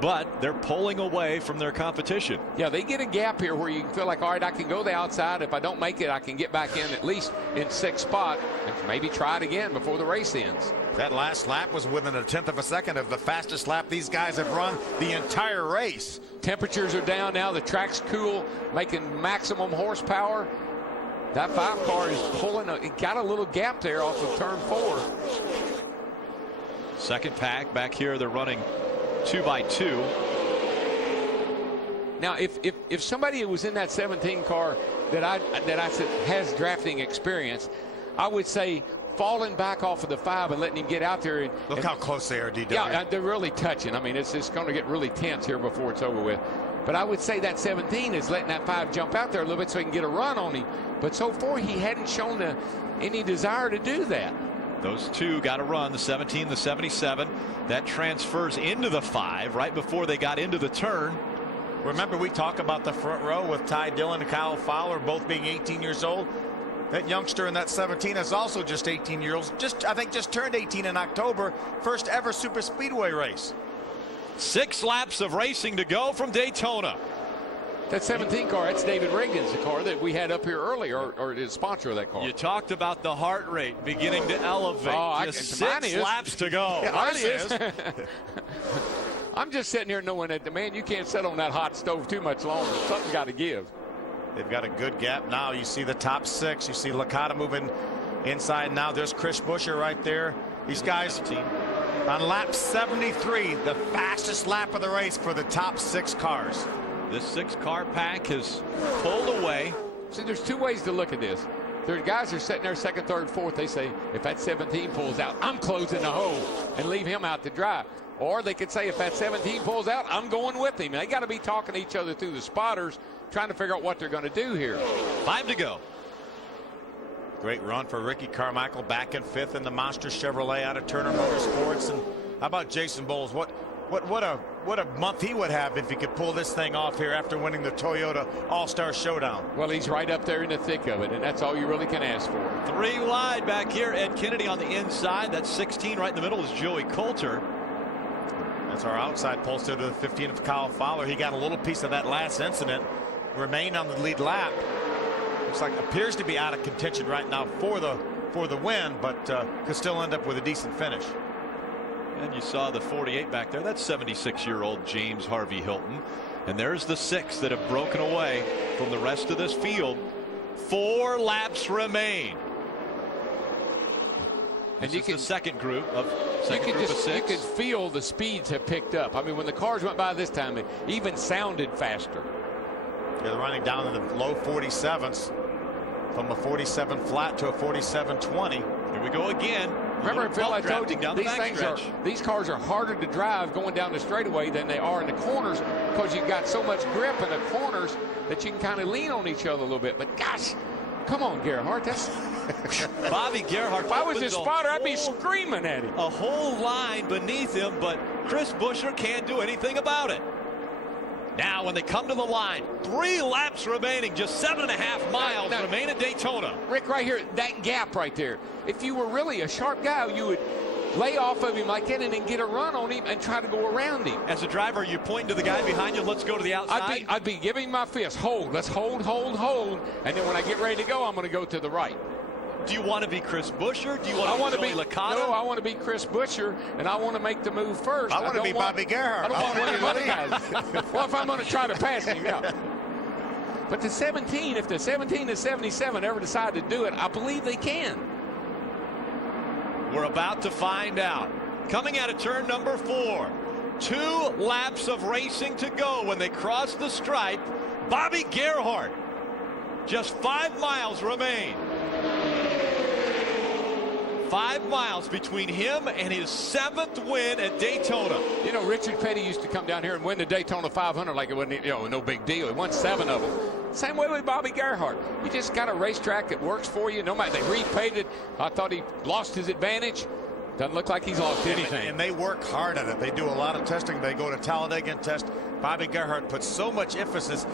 but they're pulling away from their competition. Yeah, they get a gap here where you can feel like, all right, I can go the outside. If I don't make it, I can get back in at least in 6th spot and maybe try it again before the race ends. That last lap was within a 1/10 of a second of the fastest lap these guys have run the entire race. Temperatures are down now. The track's cool, making maximum horsepower. That 5 car is pulling. It got a little gap there off of turn 4. Second pack back here. They're running 2x2. Now, if somebody who was in that 17 car that I said has drafting experience, I would say falling back off of the 5 and letting him get out there. Look how close they are, DW. Yeah, they're really touching. I mean, it's going to get really tense here before it's over with. But I would say that 17 is letting that 5 jump out there a little bit so he can get a run on him. But so far, he hadn't shown any desire to do that. Those two got to run, the 17, the 77. That transfers into the 5 right before they got into the turn. Remember, we talk about the front row with Ty Dillon and Kyle Fowler both being 18 years old. That youngster in that 17 is also just 18 years old. I think just turned 18 in October. First ever super speedway race. 6 laps of racing to go from Daytona. That 17 car, that's David Reagan's car that we had up here earlier, or the sponsor of that car. You talked about the heart rate beginning to elevate. Oh, just 6 laps to go. Yeah, mine is. I'm just sitting here knowing that, man, you can't sit on that hot stove too much longer. Something's got to give. They've got a good gap now. You see the top 6. You see Licata moving inside now. There's Chris Buescher right there. These guys on lap 73, the fastest lap of the race for the top 6 cars. This 6-car pack has pulled away. See, there's 2 ways to look at this. There are guys that are sitting there 2nd, 3rd, 4th. They say, if that 17 pulls out, I'm closing the hole and leave him out to dry. Or they could say, if that 17 pulls out, I'm going with him. They got to be talking to each other through the spotters, trying to figure out what they're going to do here. 5 to go. Great run for Ricky Carmichael, back in 5th in the Monster Chevrolet out of Turner Motorsports. And how about Jason Bowles? What a month he would have if he could pull this thing off here after winning the Toyota All-Star Showdown. Well, he's right up there in the thick of it, and that's all you really can ask for. 3 wide back here. Ed Kennedy on the inside. That's 16 right in the middle is Joey Coulter. That's our outside pollster to the 15 of Kyle Fowler. He got a little piece of that last incident. Remained on the lead lap. Looks like appears to be out of contention right now for the win, but could still end up with a decent finish. And you saw the 48 back there. That's 76-year-old James Harvey Hilton. And there's the 6 that have broken away from the rest of this field. 4 laps remain. And you can the second group of You could feel the speeds have picked up. I mean, when the cars went by this time, it even sounded faster. They're running down in the low 47s from a 47 flat to a 47-20. Here we go again. Remember, Phil, I told you these cars are harder to drive going down the straightaway than they are in the corners because you've got so much grip in the corners that you can kind of lean on each other a little bit. But gosh, come on, Gerhart. That's Bobby Gerhart. If I was his spotter, I'd be screaming at him. A whole line beneath him, but Chris Buescher can't do anything about it. Now, when they come to the line, 3 laps remaining, just 7.5 miles remain at Daytona. Rick, right here, that gap right there. If you were really a sharp guy, you would lay off of him like that and then get a run on him and try to go around him. As a driver, you point to the guy behind you, let's go to the outside? I'd be giving my fist, hold, let's hold, and then when I get ready to go, I'm going to go to the right. Do you want to be Chris Buescher? Do you want to be Joey Licata? No, I want to be Chris Buescher, and I want to make the move first. I want to be Bobby Gerhart. I don't want one of the other guys. Well, if I'm going to try to pass him, yeah. But the 17, if the 17 and 77 ever decide to do it, I believe they can. We're about to find out. Coming out of turn number 4. 2 laps of racing to go when they cross the stripe. Bobby Gerhart. Just 5 miles remain. 5 miles between him and his 7th win at Daytona. You know, Richard Petty used to come down here and win the Daytona 500 like it wasn't, no big deal. He won 7 of them. Same way with Bobby Gerhart. You just got a racetrack that works for you. No matter, they repaid it. I thought he lost his advantage. Doesn't look like he's lost anything. And they work hard at it. They do a lot of testing. They go to Talladega and test. Bobby Gerhart puts so much emphasis,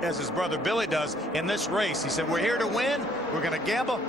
as his brother Billy does, in this race. He said, we're here to win. We're going to gamble.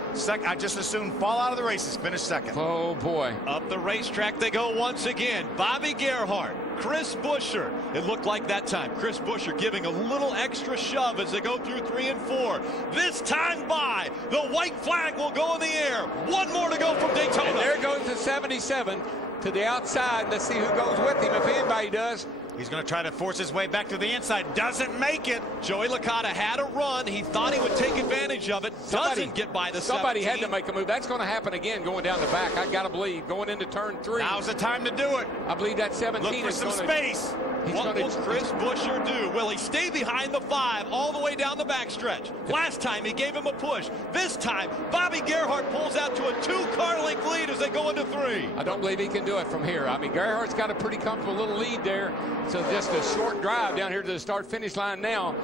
I just as soon fall out of the races, finish second. Oh, boy. Up the racetrack they go once again. Bobby Gerhart, Chris Buescher. It looked like that time. Chris Buescher giving a little extra shove as they go through 3 and 4. This time by, the white flag will go in the air. 1 more to go from Daytona. And there goes the 77 to the outside. Let's see who goes with him, if anybody does. He's going to try to force his way back to the inside. Doesn't make it. Joey Licata had a run. He thought he would take advantage of it. Doesn't get by the 17. Somebody had to make a move. That's going to happen again going down the back. I got to believe. Going into turn 3. Now's the time to do it. I believe that 17 Look for some space. What will Chris Buescher do? Will he stay behind the 5 all the way down the backstretch? Last time he gave him a push. This time, Bobby Gerhart pulls out to a 2-car length lead as they go into 3. I don't believe he can do it from here. I mean, Gerhart's got a pretty comfortable little lead there. So just a short drive down here to the start-finish line now.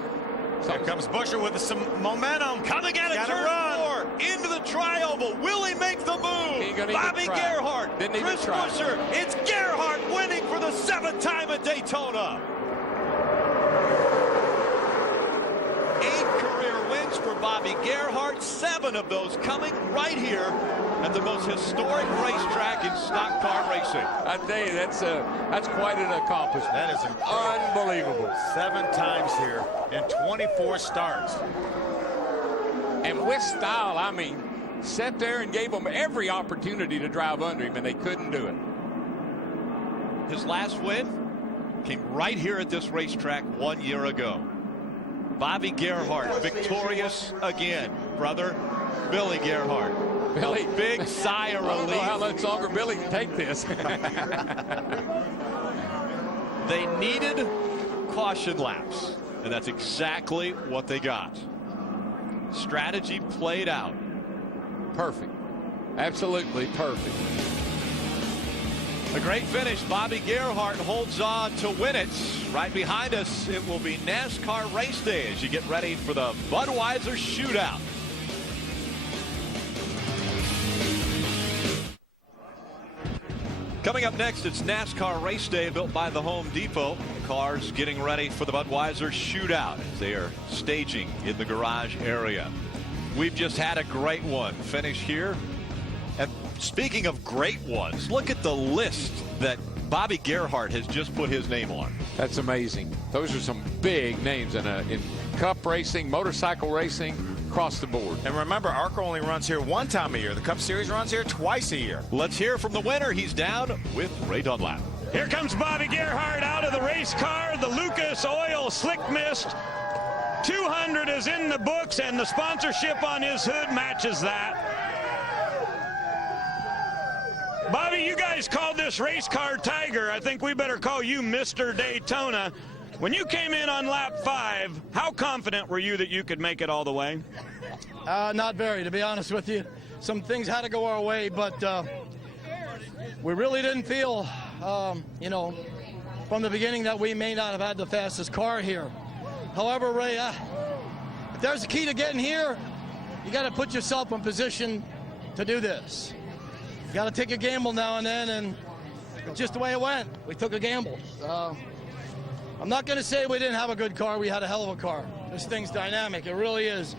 Here comes Buescher with some momentum. Coming out of turn 4 into the tri-oval. Will he make the move? Bobby Gerhart, Chris Buescher. It's Gerhart winning for the 7th time at Daytona. 8 career wins for Bobby Gerhart. 7 of those coming right here at the most historic racetrack in stock car racing. I tell you, that's quite an accomplishment. That is unbelievable. 7 times here in 24 starts. And with style, I mean, sat there and gave them every opportunity to drive under him, and they couldn't do it. His last win came right here at this racetrack 1 year ago. Bobby Gerhart victorious again. Brother Billy Gerhart. Billy, a big sigh of relief. I don't know how much longer Billy can take this. They needed caution laps, and that's exactly what they got. Strategy played out. Perfect. Absolutely perfect. A great finish. Bobby Gerhart holds on to win it. Right behind us, it will be NASCAR race day as you get ready for the Budweiser Shootout. Coming up next, it's NASCAR race day built by the Home Depot. Cars getting ready for the Budweiser Shootout as they are staging in the garage area. We've just had a great one finish here. And speaking of great ones, look at the list that Bobby Gerhart has just put his name on. That's amazing. Those are some big names in cup racing, motorcycle racing, across the board. And remember, ARCA only runs here 1 time a year. The Cup Series runs here twice a year. Let's hear from the winner. He's down with Ray Dunlap. Here comes Bobby Gerhart out of the race car. The Lucas Oil Slick Mist 200 is in the books, and the sponsorship on his hood matches that. Bobby, you guys called this race car Tiger. I think we better call you Mr. Daytona. When you came in on lap 5, how confident were you that you could make it all the way? Not very, to be honest with you. Some things had to go our way, but we really didn't feel, from the beginning that we may not have had the fastest car here. However, Ray, if there's a key to getting here, you got to put yourself in position to do this. You got to take a gamble now and then, and just the way it went. We took a gamble. I'm not going to say we didn't have a good car. We had a hell of a car. This thing's dynamic. It really is.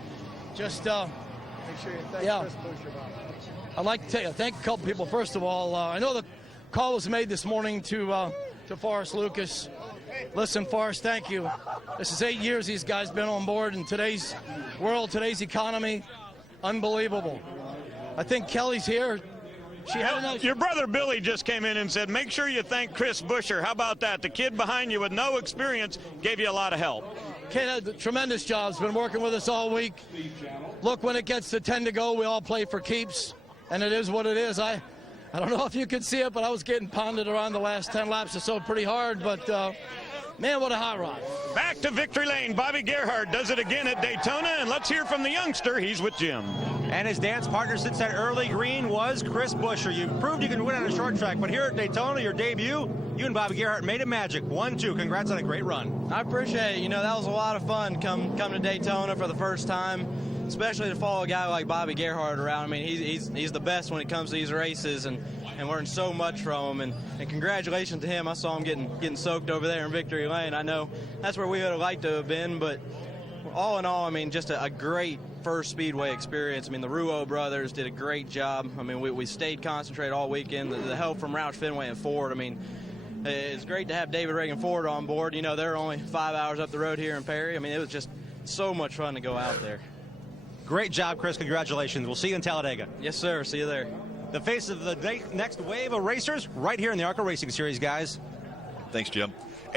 Just, Make sure you thank Chris Buescher about it. I'd like to thank a couple people. First of all, I know the call was made this morning to Forrest Lucas. Listen, Forrest, thank you. This is 8 years these guys been on board in today's world, today's economy. Unbelievable. I think Kelly's here. She had enough. Your brother Billy just came in and said, make sure you thank Chris Buescher. How about that? The kid behind you with no experience gave you a lot of help. Kid had a tremendous job. Has been working with us all week. Look, when it gets to 10 to go, we all play for keeps, and it is what it is. I don't know if you could see it, but I was getting pounded around the last 10 laps or so pretty hard, but man, what a hot rod. Back to victory lane. Bobby Gerhart does it again at Daytona, and let's hear from the youngster. He's with Jim. And his dance partner since that early green was Chris Buescher. You proved you can win on a short track, but here at Daytona, your debut, you and Bobby Gerhart made it magic. 1-2. Congrats on a great run. I appreciate it. That was a lot of fun come to Daytona for the first time, especially to follow a guy like Bobby Gerhart around. I mean, he's the best when it comes to these races, and learned so much from him. And congratulations to him. I saw him getting soaked over there in victory lane. I know that's where we would have liked to have been, but all in all, I mean, just a great first Speedway experience. I mean, the Rouault brothers did a great job. I mean, we stayed concentrated all weekend. The help from Roush Fenway and Ford, I mean, it's great to have David Reagan Ford on board. They're only 5 hours up the road here in Perry. I mean, it was just so much fun to go out there. Great job, Chris. Congratulations. We'll see you in Talladega. Yes, sir. See you there. The face of the next wave of racers right here in the ARCA Racing Series, guys. Thanks, Jim.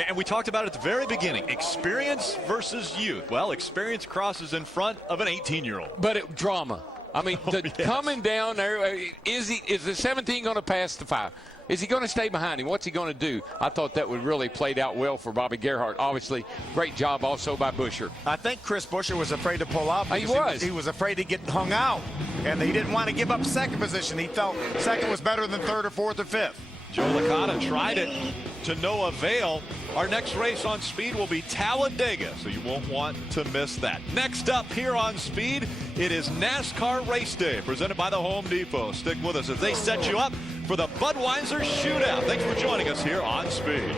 And we talked about it at the very beginning, experience versus youth. Well, experience crosses in front of an 18-year-old. But drama. I mean, coming down there, is the 17 going to pass the 5? Is he going to stay behind him? What's he going to do? I thought that would really played out well for Bobby Gerhart. Obviously, great job also by Buescher. I think Chris Buescher was afraid to pull out. He was. He was afraid to get hung out, and he didn't want to give up second position. He felt second was better than third or fourth or fifth. Joe Licata tried it to no avail. Our next race on Speed will be Talladega, so you won't want to miss that. Next up here on Speed, it is NASCAR Race Day, presented by the Home Depot. Stick with us as they set you up for the Budweiser Shootout. Thanks for joining us here on Speed.